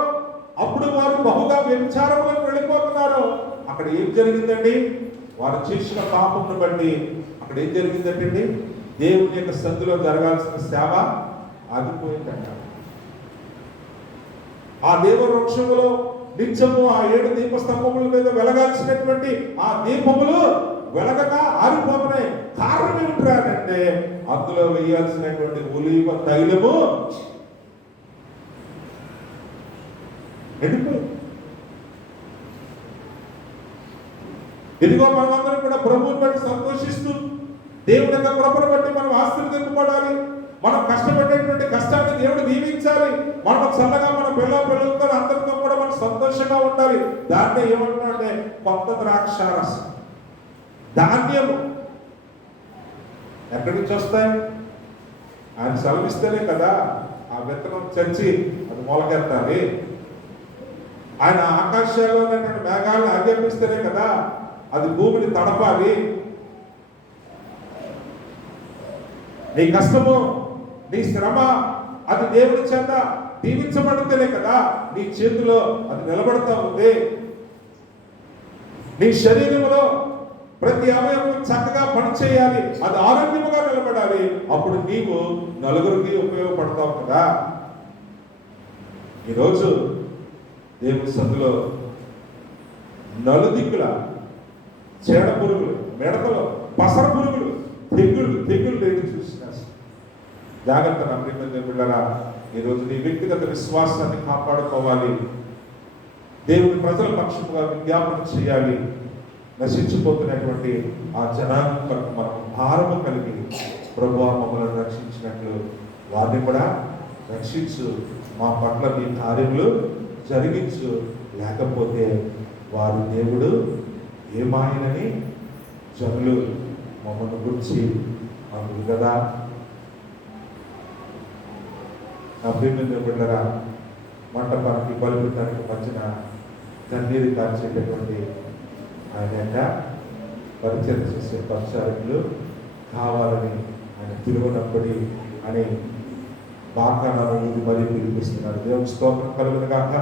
అప్పుడు వారు బహుగా వ్యభిచారంలోకి వెళ్ళిపోతున్నారో అక్కడ ఏం జరిగిందండి? వారు చేసిన పాపమును బట్టి అక్కడ ఏం జరిగిందంటే దేవుని యొక్క సందులో జరగాల్సిన సేవ ఆగిపోయిందంట. ఆ దేవ వృక్షములో నిత్యము ఆ 7 దీపస్తంభముల మీద వెలగాల్సినటువంటి ఆ దీపములు వెలగక ఆరిపోతున్నాయి. కారణం ఏమిటంటే అందులో వేయాల్సినటువంటి ఒలీవ తైలము ఎండిపోయింది. ఇదిగో మనమందరం కూడా ప్రభువుని బట్టి సంతోషిస్తూ దేవుని యొక్క కృపను బట్టి మనం ఆశీర్వదింపబడాలి. మనం కష్టపడేటువంటి కష్టాన్ని దేవుడు దీవించాలి. మనం చల్లగా మన పిల్లలతో అందరితో కూడా మనం సంతోషంగా ఉండాలి. దాన్ని ఏమంటున్నాడంటే కొత్త ద్రాక్షారసం, ధాన్యము ఎక్కడి నుంచి వస్తాయి? ఆయన సెలవిస్తేనే కదా ఆ విత్తనం చచ్చి అది మొలకెత్తాలి. ఆయన ఆకాశాల్లో ఉన్నటువంటి మేఘాలను ఆజ్ఞాపిస్తేనే కదా అది భూమిని తడపాలి. నీ కష్టము, నీ శ్రమ అది దేవుని చేత దీవించబడితేనే కదా నీ చేతిలో అది నిలబడతా ఉంది. నీ శరీరంలో ప్రతి అవయవం చక్కగా పనిచేయాలి, అది ఆరోగ్యముగా నిలబడాలి. అప్పుడు నీవు నలుగురికి ఉపయోగపడతావు కదా. ఈరోజు దేవుని సందులో నలుదిక్కుల చేడ పురుగులు, మిడతలు, పసర పురుగులు, తెగుళ్ళు లేని చూసిన జాగ్రత్త. నా ప్రియమైన బిడ్డలారా, ఈరోజు నీ వ్యక్తిగత విశ్వాసాన్ని కాపాడుకోవాలి. దేవుని ప్రజల పక్షముగా విజ్ఞాపన చేయాలి. నశించిపోతున్నటువంటి ఆ జనాంగం కొరకు మనం భారము కలిగి ప్రభువా మమ్మల్ని రక్షించినట్లు వారిని కూడా రక్షించు, మా పట్ల నీ కార్యములు జరిగించు, లేకపోతే వారు దేవుడు ఏమాయనని జనులు మమ్మల్ని గురించి అందుకు కదా. నా ప్రియమైన బిడ్డలారా, మంటపానికి బలిపీఠానికి మధ్యన కన్నీరు కార్చేటటువంటి ఆయన యొక్క పరిచయం చేసే పరిచారకులు కావాలని ఆయన పిలువనప్పటి అని బాకానాలు మరీ పిలిపిస్తున్నాడు. దేవుని స్తోత్రం కలుగును గాక.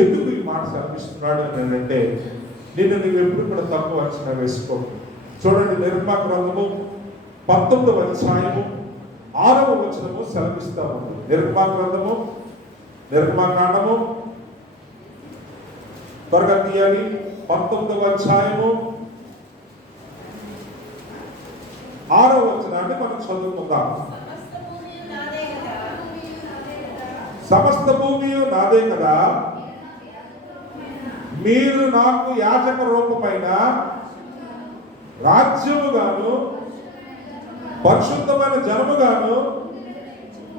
ఎందుకు ఈ మాట సమర్పిస్తున్నాడు అని అంటే, నిన్ను నువ్వు ఎప్పుడు కూడా తక్కువ అంచనా వేసుకో. చూడండి, నిర్మాగ్రంథము 19వ అధ్యాయము 6వ వచనము సెలవిస్తా ఉంది. నిర్మాకాండము త్వరగా తీయాలి. 19వ అధ్యాయము 6వ వచనాన్ని మనం చదువుకుందాం. సమస్త భూమి నాదే కదా, మీరు నాకు యాజక రూపమైన రాజ్యముగాను పరిశుద్ధమైన జనముగాను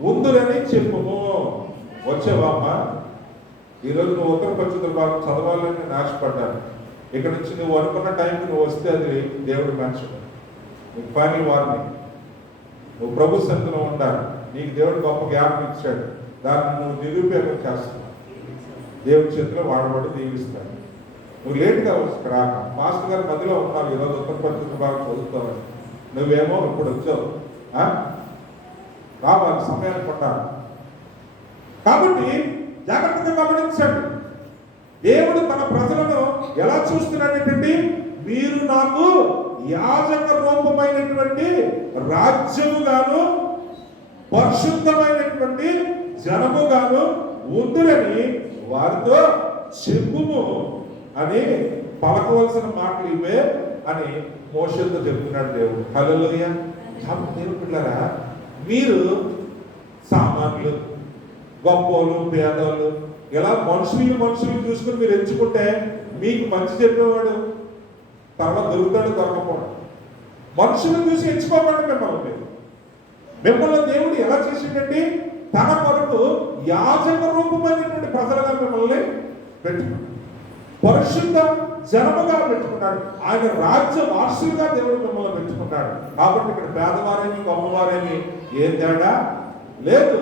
ఉందురని చెప్పుము. వచ్చేవామ్మా, ఈరోజు నువ్వు ఉత్తర పరిశుద్ధ భాగం చదవాలని నేను ఆశపడ్డాను. ఇక్కడ నుంచి నువ్వు అనుకున్న టైంకి నువ్వు వస్తే అది దేవుడి మంచి నీకు ఫైనల్ వార్నింగ్. నువ్వు ప్రభు సన్నిధిలో ఉండాలి. నీకు దేవుడు గొప్ప జ్ఞానం ఇచ్చాడు, దాన్ని నువ్వు నిరూపేతం చేస్తున్నావు. దేవుడి చేతిలో వాడబడి దీవిస్తాడు. నువ్వు లేట్గా రాక, మాస్టర్ గారి మధ్యలో ఉన్నావు. ఈరోజు ఉత్తర పరిశుద్ధ భాగం చదువుతావని నువ్వేమో ఇప్పుడు వచ్చావు. రావాలి, సమయానికి కొట్టాలి. కాబట్టి జాగ్రత్తగా గమనించండి, దేవుడు తన ప్రజలను ఎలా చూస్తున్నాడేంటండి, మీరు నాకు యాజక రూపమైనటువంటి రాజ్యముగాను పరిశుద్ధమైనటువంటి జనముగాను ఉందిరని వారితో చెప్పుము అని పలకవలసిన మాటలు ఇవే అని మోషేతో చెప్తున్నాడు దేవుడు. హల్లెలూయా. దేవుడు పిల్లరా, మీరు సామాన్యులు, గొప్పోళ్ళు, పేదోళ్ళు, ఇలా మనుషులు చూసుకుని మీరు ఎంచుకుంటే మీకు మంచి చెప్పేవాడు తర్వాత దొరుకుతాడు, దొరకపోవడం. మనుషులను చూసి ఎంచుకోమండి మిమ్మల్ని దేవుడు ఎలా చేసిందండి, తన కొరకు యాజక రూపమైనటువంటి ప్రజలుగా మిమ్మల్ని పెట్టుకున్నాడు, పరిశుద్ధ జనముగా పెట్టుకున్నాడు. ఆయన రాజ్య వారసులుగా దేవుడు మిమ్మల్ని పెట్టుకున్నాడు. కాబట్టి ఇక్కడ పేదవారేమి గొప్పవారేమి ఏ తేడా లేదు.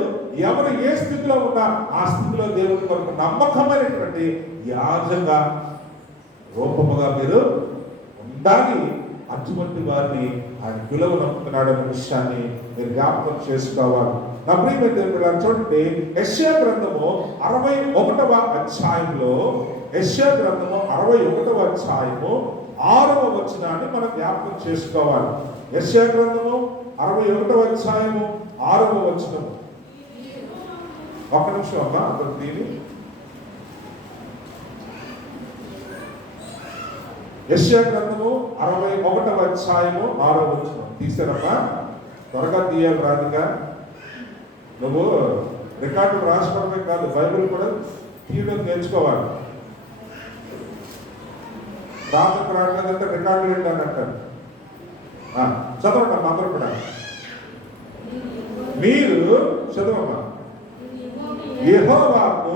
ఎవరు ఏ స్థితిలో ఉన్నా ఆ స్థితిలో దేవుడి కొరకు నమ్మకమైనటువంటి యాజక రూపముగా మీరు ఉండాలి. అటువంటి వారిని ఆయన పిలువ నమ్ముతున్నాడు అనే విషయాన్ని మీరు జ్ఞాపకం చేసుకోవాలి. నా ప్రియమైన దేవుడు చూడండి, యెషయా గ్రంథము 61వ అధ్యాయంలో 61వ అధ్యాయము 6వ వచనాన్ని మనం జ్ఞాపకం చేసుకోవాలి. యెషయా గ్రంథము 61వ అధ్యాయము 6వ వచనము. ఒక నిమిషం అమ్మా, అందరూ దీని యెషయా గ్రంథము 61వ అధ్యాయము 6వ వచనం తీసారమ్మా. త్వరగా తీయాలి. రాదుగా నువ్వు రికార్డు రాసుకోవడమే కాదు, బైబిల్ కూడా తీయడం నేర్చుకోవాలి. రాత్రికి రావట్లేదంటే రికార్డు ఏంటి అని అంటారు. చదవండి అమ్మా అందరూ కూడా. మీరు చదవమ్మా. యెహోవాకు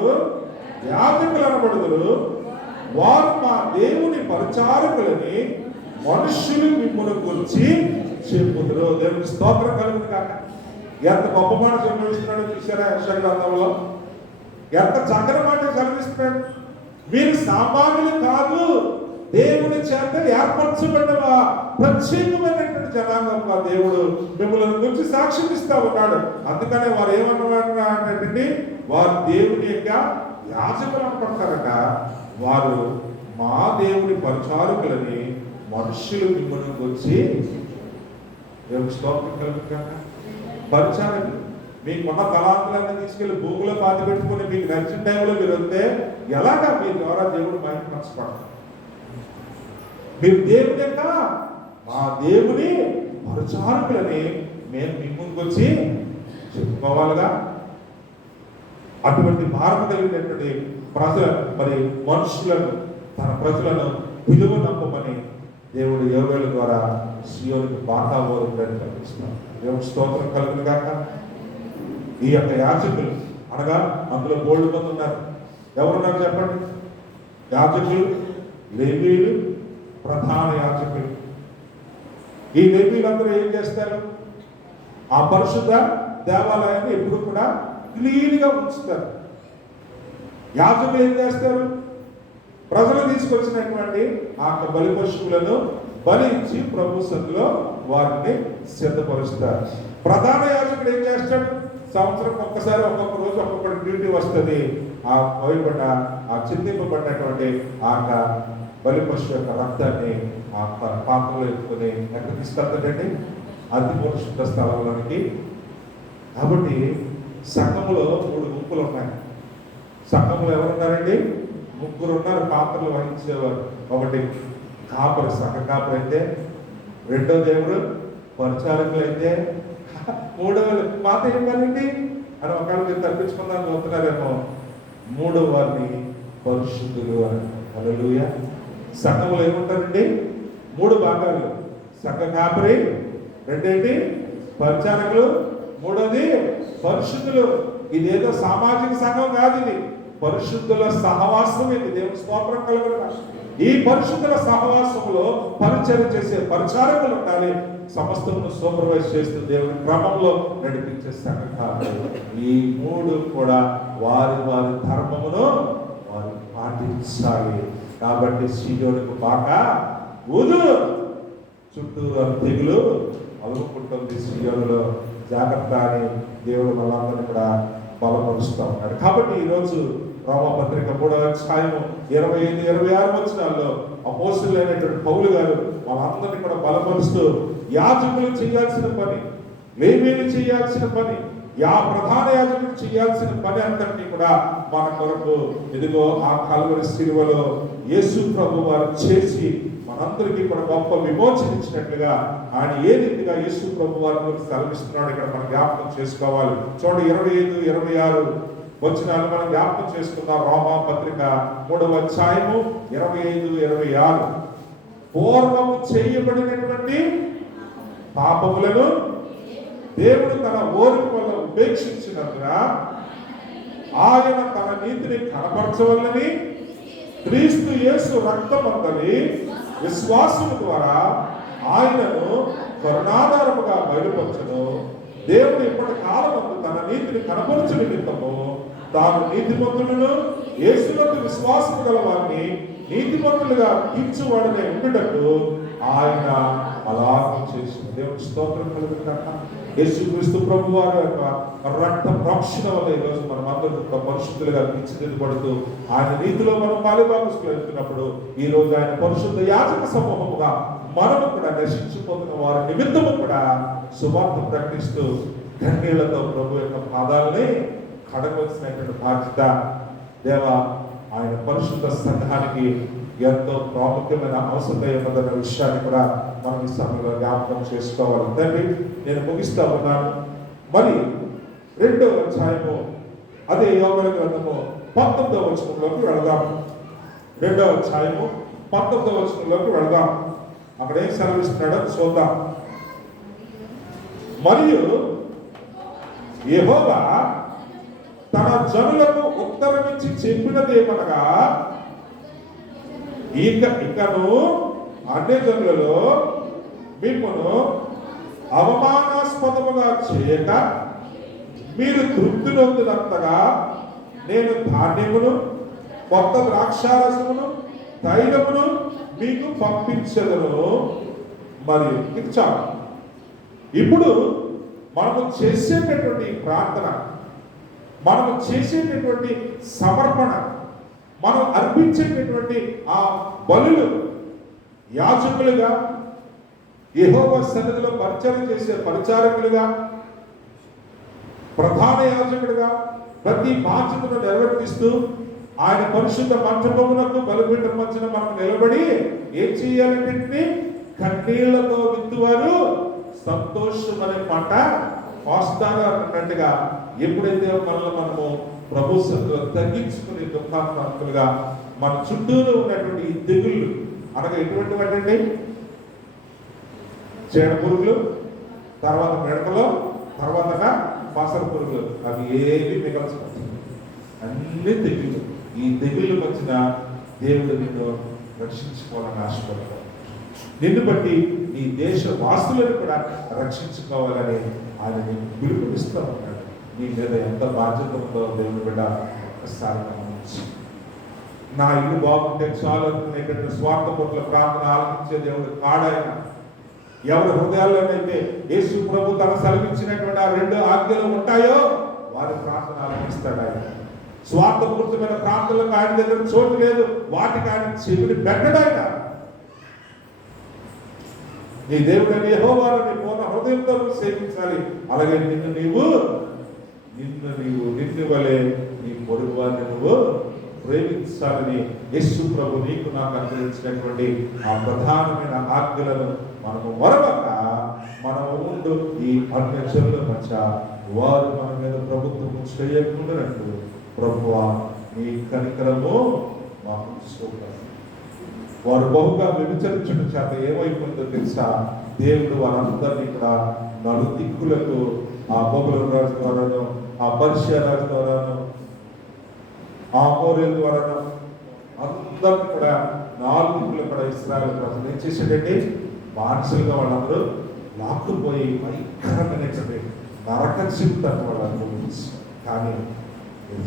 యాజకులు అనబడుదురు, వారు మా దేవుని పరిచారకులని మనుష్యులు మిమ్మల్ని గురించి చెప్పుదురు. దేవుని స్తోత్రం కలుగును కాక. ఎంత గొప్ప మాట చదివిస్తున్నాడో చూసారా యెషయా గ్రంథంలో? ఎంత చక్కని మాట చదివిస్తున్నాడు. మీరు సామాన్యులు కాదు, దేవుని చేత ఏర్పరచబడిన ప్రత్యేకమైనటువంటి జనాంగంగా దేవుడు మిమ్మల్ని గురించి సాక్ష్యం ఇస్తా ఉన్నాడు. అందుకనే వారు ఏమన్నారంటే, వారు దేవుని యొక్క యాజకులు అనపడతారట. వారు మా దేవుని పరిచారకులని మనుష్యులు మిమ్మల్ని గురించి దేవుని స్తోత్రం కలుగుతాక. పరిచారకులు మీకున్న తలాంతులన్నీ తీసుకెళ్లి భూమిలో పాతి పెట్టుకుని మీకు నచ్చిన టైంలో మీరు వస్తే ఎలాగా మీ ద్వారా దేవుడు మైండ్ మర్చిపడతారు. మీరు దేవుని యొక్క మా దేవుని పరిచారకులని మేము మీ ముందుకు వచ్చి చెప్పుకోవాలిగా. అటువంటి భారత కలిగినటువంటి ప్రజల మరి మనుషులను తన ప్రజలను విలువ నమ్మమని దేవుడు యోవేలు ద్వారా సియోనుకు వాతావరణం కల్పిస్తున్నాడు. దేవుడు స్తోత్రం కలుగును గాక. ఈ యొక్క యాజకులు అనగా అందులో బోల్డ్ మంది ఉన్నారు. ఎవరున్నారు చెప్పండి? యాజకులు, లేవీయులు, ప్రధాన యాజకులు. ఈ లేవీయులందరూ ఏం చేస్తారు? ఆ పరిశుద్ధ దేవాలయాన్ని ఎప్పుడు కూడా క్లీన్గా ఉంచుతారు. యాజకులు ఏం చేస్తారు? ప్రజలు తీసుకొచ్చినటువంటి ఆ బలి పశువులను బలించి ప్రభు సన్నిధిలో వారిని సిద్ధపరుస్తారు. ప్రధాన యాజకుడు ఏం చేస్తాడు? సంవత్సరం ఒక్కసారి ఒక్కొక్క రోజు ఒక్కొక్కటి డ్యూటీ వస్తుంది. ఆ పోయబడ్డ ఆ చిందింపబడినటువంటి ఆ బలి పశువు యొక్క రక్తాన్ని ఆ పాత్రలో ఎత్తుకొని ఎక్కడికి తీసుకెళ్తాడండి? అతి పరిశుద్ధ స్థలంలోనికి. కాబట్టి సంఘములో 3 గుంపులు ఉన్నాయి. సంఘంలో ఎవరున్నారండి? 3 ఉన్నారు పాత్రలు వహించేవారు. ఒకటి కాపరి, సంఘ కాపరి అయితే, రెండో దేవుడు పరిచారకులు అయితే, మూడవది మాత ఏం కాదండి అని ఒకళ్ళు మీరు తప్పించుకుందామని చూస్తున్నారేమో. 3వ వారిని పరిశుద్ధులు అని. హల్లెలూయా. సంఘంలో ఏముంటారండి? 3 భాగాలు. సంఘ కాపరి, రెండేంటి పరిచారకులు, మూడోది పరిశుద్ధులు. ఇదేదో సామాజిక సంఘం కాదు, ఇది పరిశుద్ధుల సహవాసం. ఇది దేవుని స్తోత్రం కలుగును. ఈ పరిశుద్ధుల సహవాసంలో పరిచయం చేసే పరిచారకులు ఉండాలి. సమస్తమును సూపర్వైజ్ చేస్తూ దేవుని క్రమంలో నడిపించే సంఘం కాదు. ఈ 3 కూడా వారి వారి ధర్మమును వారు పాటించాలి. కాబట్టి సీయోనుకు బాగా ఊదు, చుట్టూరు తెగులు అలుముకుంటుంది సీయోనులో, జాగ్రత్త అని దేవుడు మనందరినీ కూడా బలపరుస్తూ ఉన్నాడు. కాబట్టి ఈరోజు రోమపత్రిక 3వ అధ్యాయము 25-26 వచనాల్లో అపోస్తలుడైనటువంటి పౌలు గారు వాళ్ళందరినీ కూడా బలపరుస్తూ యాజకులు చేయాల్సిన పని, లేవీయులు చేయాల్సిన పని, ప్రధాన యాజకులు చేయాల్సిన పని అంతటినీ కూడా మన కొరకు ఇదిగో ఆ కల్వరి శిలువలో యేసు ప్రభు వారు చేసి మనందరికీ కూడా గొప్ప విమోచన ఇచ్చినట్లుగా ఆయన ఏ రీతిగా యేసు ప్రభు వారిని సెలవిస్తున్నాడు ఇక్కడ మనం జ్ఞాపకం చేసుకోవాలి. చూడండి 25-26 వచనాలు మనం జ్ఞాపకం చేసుకుందాం. రోమా పత్రిక 3వ అధ్యాయము 25-26. పూర్వము చేయబడినటువంటి పాపములను దేవుడు తన ఓర్పు వల్ల ఉపేక్షించినందున ఆయన తన నీతిని కనపరచవల్లని క్రీస్తు యేసు రక్తమందలి విశ్వాసము ద్వారా ఆయనను కరుణాధారముగా బయలుపరచను. దేవుడు ఇప్పటి కాలమందు తన నీతిని కనపరచు నిమిత్తము తాను నీతిమంతులను యేసునందు విశ్వాసము గల వారిని నీతిమంతులుగా తీర్చువాడనే ఉండుటకు ఆయన అలాగ చేసిన దేవుని స్తోత్రం కలుగుగాక. యేసుక్రీస్తు ప్రభు వారి యొక్క రక్త ప్రోక్షణ వల్ల ఈరోజు మనం అందరూ పరిశుద్ధులుగా తీర్చిదిద్దబడుతూ ఆయన నీతిలో మనం పాలుభాగస్తులు వెళ్తున్నప్పుడు ఈ రోజు ఆయన పరిశుద్ధ యాజక సమూహముగా మనము కూడా నశించిపోతున్న వారి నిమిత్తము కూడా సువార్త ప్రకటిస్తూ కన్నీళ్లతో ప్రభు యొక్క పాదాలని కడగవలసినటువంటి బాధ్యత దేవా ఆయన పరిశుద్ధ సంఘానికి ఎంతో ప్రాముఖ్యమైన అవసరం ఉన్నదన్న విషయాన్ని కూడా మనం ఈ సమయంలో జ్ఞాపకం చేసుకోవాలి. తండ్రి, నేను ముగిస్తా ఉన్నాను. మరి 2వ అధ్యాయము అదే యోగల గ్రంథము 19వ వచనంలోకి వెళదాం. 2వ అధ్యాయము 19వ వచనంలోకి వెళదాం. అక్కడ ఏం సెలవిస్తున్నాడో చూద్దాం. మరియు యెహోవా తన జనులకు ఉత్తరమిచ్చి చెప్పినదేమనగా, ఇకను అన్య జనులలో మిమ్మను అవమానాస్పదముగా చేయక మీరు తృప్తి నొందినంతగా నేను ధాన్యమును, కొత్త ద్రాక్షారసమును, తైలమును మీకు పంపించదును. మరియు ఇది చాలు. ఇప్పుడు మనము చేసేటటువంటి ప్రార్థన, మనము చేసేటటువంటి సమర్పణ, మనం అర్పించేటటువంటి ఆ బలులు యాజకులుగా, యెహోవా సన్నిధిలో పరిచయం చేసే పరిచారకులుగా, ప్రధాన యాజకుడిగా ప్రతి బాధ్యతను నిర్వర్తిస్తూ ఆయన పరిశుద్ధ మంటపమునకు బలిపీఠం మధ్యన మనం నిలబడి ఏం చేయాలంటే కన్నీళ్లతో విత్తువారు సంతోషం అనే పంట కోస్తాగా అన్నట్టుగా ఎప్పుడైతే మనము ప్రభు సన్నిధిలో తగ్గించుకుని దుఃఖాత్మకులుగా మన చుట్టూరు ఉన్నటువంటి ఈ తెగుళ్ళు అనగా ఎటువంటి వాటి చీడ పురుగులు, తర్వాత మిడతలు, తర్వాత పాసర పురుగులు, అవి ఏవి మిగల్చుకుంటాయి, అన్ని తెగుళ్ళు. ఈ తెగుళ్ళు వచ్చిన దేవుడు నిన్ను రక్షించుకోవాలని ఆశపడతాడు. నిన్ను బట్టి నీ దేశ వాసులను కూడా రక్షించుకోవాలని ఆయన నీకు పిలుపునిస్తూ ఉన్నాడు. నీ మీద ఎంత బాధ్యత ఉందో దేవుని బిడ్డ ఒక్కసారి ఆలోచించి నా ఇల్లు బాగుంటే చాలు అనుకునేటువంటి స్వార్థ పట్ల ప్రార్థన ఆలకించే దేవుడు కాడాయన. ఎవరి హృదయాల్లోనైతే యేసు ప్రభు తన సెలవిచ్చినటువంటి ఆ 2 ఆజ్ఞలు ఉంటాయో వారి ప్రార్థన ఆలకిస్తాడు ఆయన. స్వార్థపూరితమైన ప్రార్థనలకు ఆయన దగ్గర చోటు లేదు, వాటికి ఆయన చెవిని పెట్టడు ఆయన. నీ దేవుడని యెహోవాను నీ పూర్ణ హృదయంతో సేవించాలి. అలాగే నిన్ను వలె నీ పొరుగు వారిని నువ్వు ప్రేమించాలని యేసు ప్రభు నీకు నాకు అనుగ్రహించినటువంటి ఆ ప్రధానమైన ఆజ్ఞలను మనము మరవక మనము ఉండు ఈ అన్యజనుల మధ్య వారు మన మీద ప్రభుత్వం చేయకుండానట్టు ప్రభువా నీ కనికరము మాకు చూపాలి. వారు బహుగా వ్యభిచరించడం చేత ఏమైపోయిందో తెలుసా? దేవుడు వారందరినీ కూడా 4 దిక్కులకు ఆ బబులోను రాజు ద్వారాను, ఆ పర్షియా రాజు ద్వారాను, ఆ అమోరీయుల ద్వారాను అందరినీ కూడా 4 దిక్కులు కూడా ఇశ్రాయేలు ప్రజలు ఏం చేశాడంటే బానిసలుగా వాళ్ళందరూ లాక్కుపోయి భయంకరమైనటువంటి నరక జీవితాన్ని వాళ్ళు అనుభవించారు. కానీ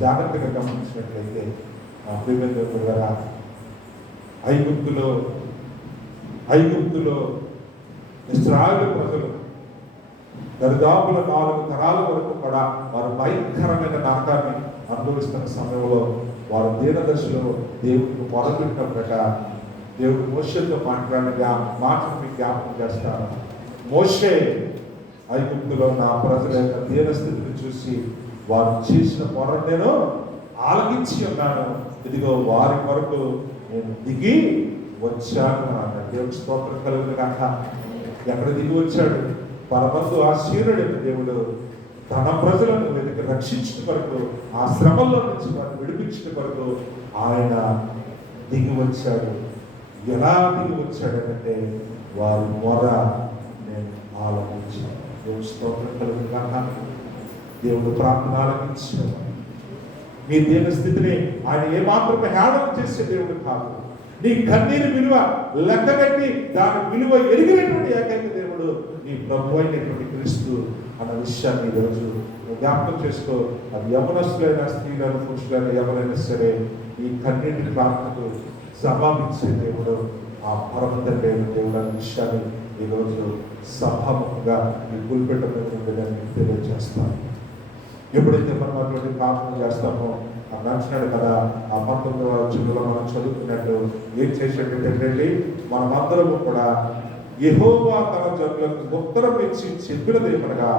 జాగ్రత్తగా గమనించినట్లయితే ఆ ప్రియమైన ద్వారా ఐగుప్తులో ఇశ్రాయేలు ప్రజలు దరిదాపుల 4 తరాల వరకు కూడా వారు భయంకరమైన నరకాన్ని అనుభవిస్తున్న సమయంలో వారు దీనదశలో దేవుడికి మొదలుపెట్టినప్పుడట దేవుడు మోషేతో మాట్లాడిన మాటను జ్ఞాపకం చేస్తాను. మోషే, ఐగుప్తులో నా ప్రజల యొక్క దీనస్థితిని చూసి వారు చేసిన మొరను నేను ఆలకించి ఉన్నాను. ఇదిగో వారి వరకు నేను దిగి వచ్చాను అన్నాడు. దేవుడు స్తోత్రం కలుగును గాక. ఎక్కడ దిగి వచ్చాడు? పరమందు ఆశీనుడైన దేవుడు తన ప్రజలను వెతికి రక్షించిన వరకు, ఆ శ్రమల్లో నుంచి వారిని విడిపించిన వరకు ఆయన దిగి వచ్చాడు. ఎలా దిగి వచ్చాడంటే వారి మొర నేను ఆలకించాను. దేవుడు స్తోత్రం కలుగును గాక. దేవుడు ప్రార్థన ఆలకించాడు. మీ దీన స్థితిని ఆయన ఏమాత్రం హేళన చేసే దేవుడు కాదు. నీ కన్నీరు విలువ లెక్కగట్టి దాని విలువ ఎరిగినటువంటి ఏకైక దేవుడు నీ ప్రభు అయినటువంటి క్రీస్తు అన్న విషయాన్ని ఈరోజు జ్ఞాపకం చేసుకో. అది యవనస్తులైన స్త్రీలను పురుషులైన ఎవరైనా సరే ఈ కన్నీటి ప్రార్థనకు జవాబిచ్చే దేవుడు ఆ పరమతండ్రి అయిన దేవుడు అన్న విషయాన్ని ఈరోజు సభాముఖంగా ఈ గురిపెట్టడం తెలియజేస్తాను. ఎప్పుడైతే మనం అటువంటి ప్రార్థన చేస్తామో నచ్చినాడు కదా, ఆ 19వ వచనంలో మనం చదువుకున్నట్టు ఏం చేసేటంటే మనమందరము కూడా యెహోవా తన జనులకు ఉత్తరం ఇచ్చి చెప్పినది ఏమనగా,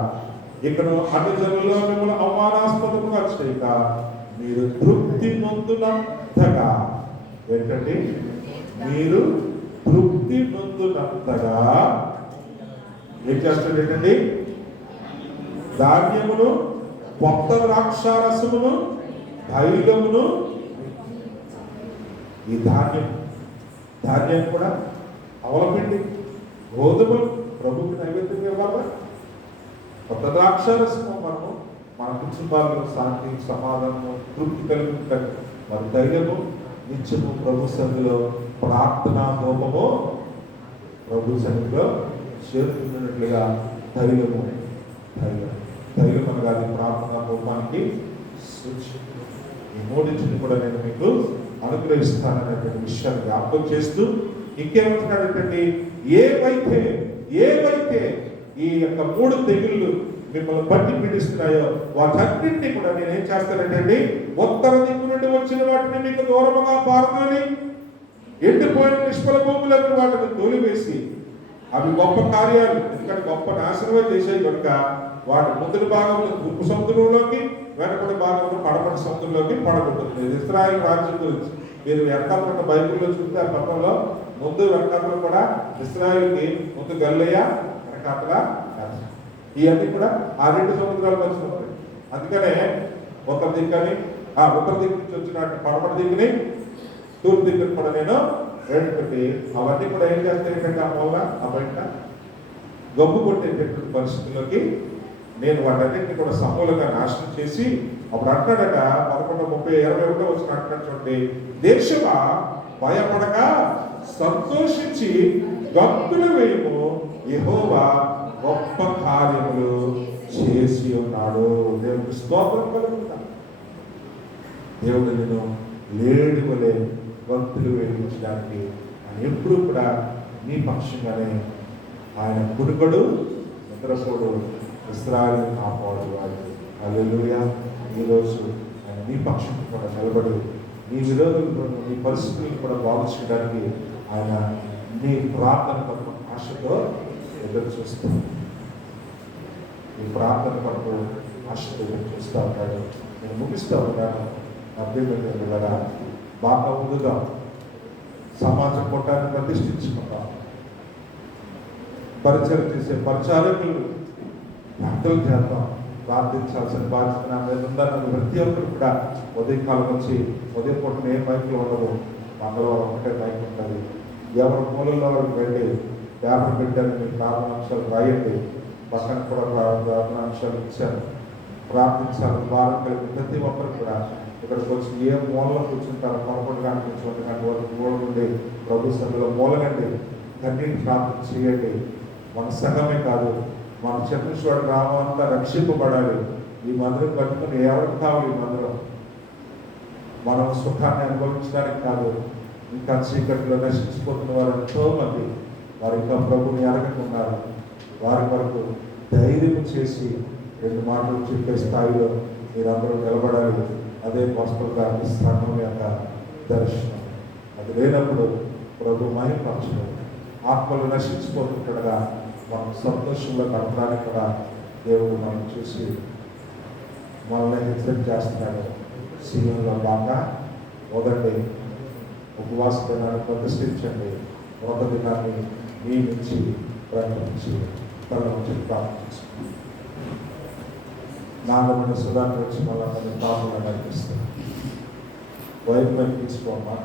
ఇక్కడ అన్ని జనుల్లో మిమ్మల్ని అవమానాస్పదముగా చేయక మీరు తృప్తి నొందునంతగా, ఏంటంటే మీరు తృప్తి నొందునంతగా ఏం చేస్తాడు ఏంటండి? ధాన్యమును, కొత్త ద్రాక్షారసమును, తైలమును. ఈ ధాన్యం కూడా అవలపిండి, గోధుమలు ప్రభుకి నైవేద్యం ఇవ్వాలి. కొత్త ద్రాక్షారసము మనము మన కుటుంబాల్లో శాంతి, సమాధానము, తృప్తి కలుగుతాయి. మరి తైలము నిత్యము ప్రభు సన్నిధిలో ప్రార్థనా హోమము ప్రభు సన్నిధిలో చేరుతున్నట్లుగా తైలము అనగా ప్రార్థనా హోమానికి సూచన. ఈ 3 కూడా నేను మీకు అనుగ్రహిస్తాననేటువంటి విషయాన్ని జ్ఞాపకం చేస్తూ ఇంకేమంటున్నాడంటే, ఏవైతే ఈ యొక్క 3 తెగుళ్ళు మిమ్మల్ని బట్టి పీడిస్తున్నాయో వాటన్నింటినీ కూడా నేనేం చేస్తానంటే ఉత్తర దిక్కు నుండి వచ్చిన వాటిని మీకు దూరముగా పారుకొని ఎండిపోయిన నిష్ఫల భూములను వాటిని తోలివేసి, అవి గొప్ప కార్యాలు, ఎందుకంటే గొప్ప నాశనమే చేసేవి కనుక వాటి ముందు భాగంలో తూర్పు సముద్రంలోకి, వెనకటి భాగంలో పడమటి సముద్రంలోకి పడగొట్టుతుంది. ఇశ్రాయేలు రాజ్యం గురించి మీరు వెనకాల బైబిల్లో చూస్తే ఆ పట్టణంలో ముందు వెనకాతలు కూడా ఇశ్రాయేలుకి ముందు గల్లయ్య, వెనకాతల ఇవన్నీ కూడా ఆ 2 సముద్రాలు మధ్య ఉంటాయి. అందుకనే ఉత్తర దిక్కుని ఉత్తర దిక్కు నుంచి వచ్చినట్టు పడమటి దిక్కుని, తూర్పు దిక్కుని కూడా నేను పెట్టి అవన్నీ కూడా ఏం చేస్తాయంటే ఆ మూల ఆ బయట గబ్బు కొట్టేటటువంటి పరిస్థితుల్లోకి నేను వాటన్నింటినీ కూడా సమూలంగా నాశనం చేసి అప్పుడు అంటాడట 11:30-21 వచ్చిన అంటాడు చూడండి, దేశమా భయపడక సంతోషించి గంతులు వేయము, యెహోవా గొప్ప కార్యములు చేసి ఉన్నాడు. దేవుడికి స్తోత్రం కలుగుతా. దేవుడు నేను లేడి వలె భక్తులు వేయించడానికి ఆయన ఎప్పుడు కూడా నీ పక్షంగానే ఆయన కునుకడు నిద్రపోడు, ఇశ్రాయేలును కాపాడువాడు. హల్లెలూయా. ఈరోజు ఆయన నీ పక్షం కూడా నిలబడి నీ విరోధులను, నీ పరిస్థితులను కూడా బాగు చేయడానికి ఆయన నీ ప్రార్థన కొరకు ఆశతో ఎదురు చూస్తాడు. నీ ప్రార్థన కొరకు ఆశతో ఎదురు చూస్తూ ఉంటాడు. నేను ముగిస్తూ ఉన్నాను. నా ప్రియమైన కదా బాగా ముందుగా సమాజ కూటాన్ని ప్రతిష్ఠించుకుంటాం. పరిచయం చేసే పరిచారకులు ప్రార్థనలు చేద్దాం. ప్రార్థించాల్సిన బాధ్యత నా మీద ఉందన్న ప్రతి ఒక్కరు కూడా ఉదయకాలం వచ్చి ఉదయం పూటన ఏ మైకులు ఉండవు, మంగళవారం ఒకటే మైక్ ఉంటుంది. ఎవరి మూలలో వరకు వెళ్ళి పేపర్ పెట్టారు, మీ ప్రార్థనాంశాలు రాయండి. పక్కన కూడా ప్రార్థనాంశాలు ఇచ్చారు. ప్రార్థించాలి. వారం కలిగి ప్రతి ఒక్కరు కూడా ఇక్కడికి వచ్చి ఏ మూలలో కూర్చుంటారో 11 గంటల నుంచి 1 గంట వరకు మూల నుండి ప్రభు సభలో మూలనండి. కన్నీటి ప్రార్థన చేయండి. మన సంఘమే కాదు, మన చంద్రేశ్వర గ్రామం అంతా రక్షింపబడాలి. ఈ మందిరం కట్టుకుని ఎవరికి కావాలి? ఈ మందిరం మనం సుఖాన్ని అనుభవించడానికి కాదు. ఇంకా చీకట్లో నశించిపోతున్న వారు ఎంతో మంది వారు ఇంకా ప్రభుని ఎరగకున్నారు. వారి వరకు ధైర్యం చేసి 2 మాటలు చెప్పే స్థాయిలో మీరందరూ నిలబడాలి. అదే గోస్పెల్ సంఘం యొక్క దర్శనం. అది లేనప్పుడు ప్రభు మహిమపరచడం, ఆత్మలు నశించిపోతుండగా మనం సంతోషంలో గడపడానికి కూడా దేవుడు మనం చూసి మనల్ని హెచ్చరిక చేస్తున్నాడు. సీఎంలో బాగా వదండి, ఉపవాస దినాన్ని ప్రతిష్ఠించండి, ఒక దినాన్ని నియమించి ప్రకటించి తన నుంచి ప్రార్థించుకోండి. నాగమైన సుధాన్ని వచ్చి మళ్ళీ పాపంగా నడిపిస్తాను. వైపు తీసుకోమ్మా.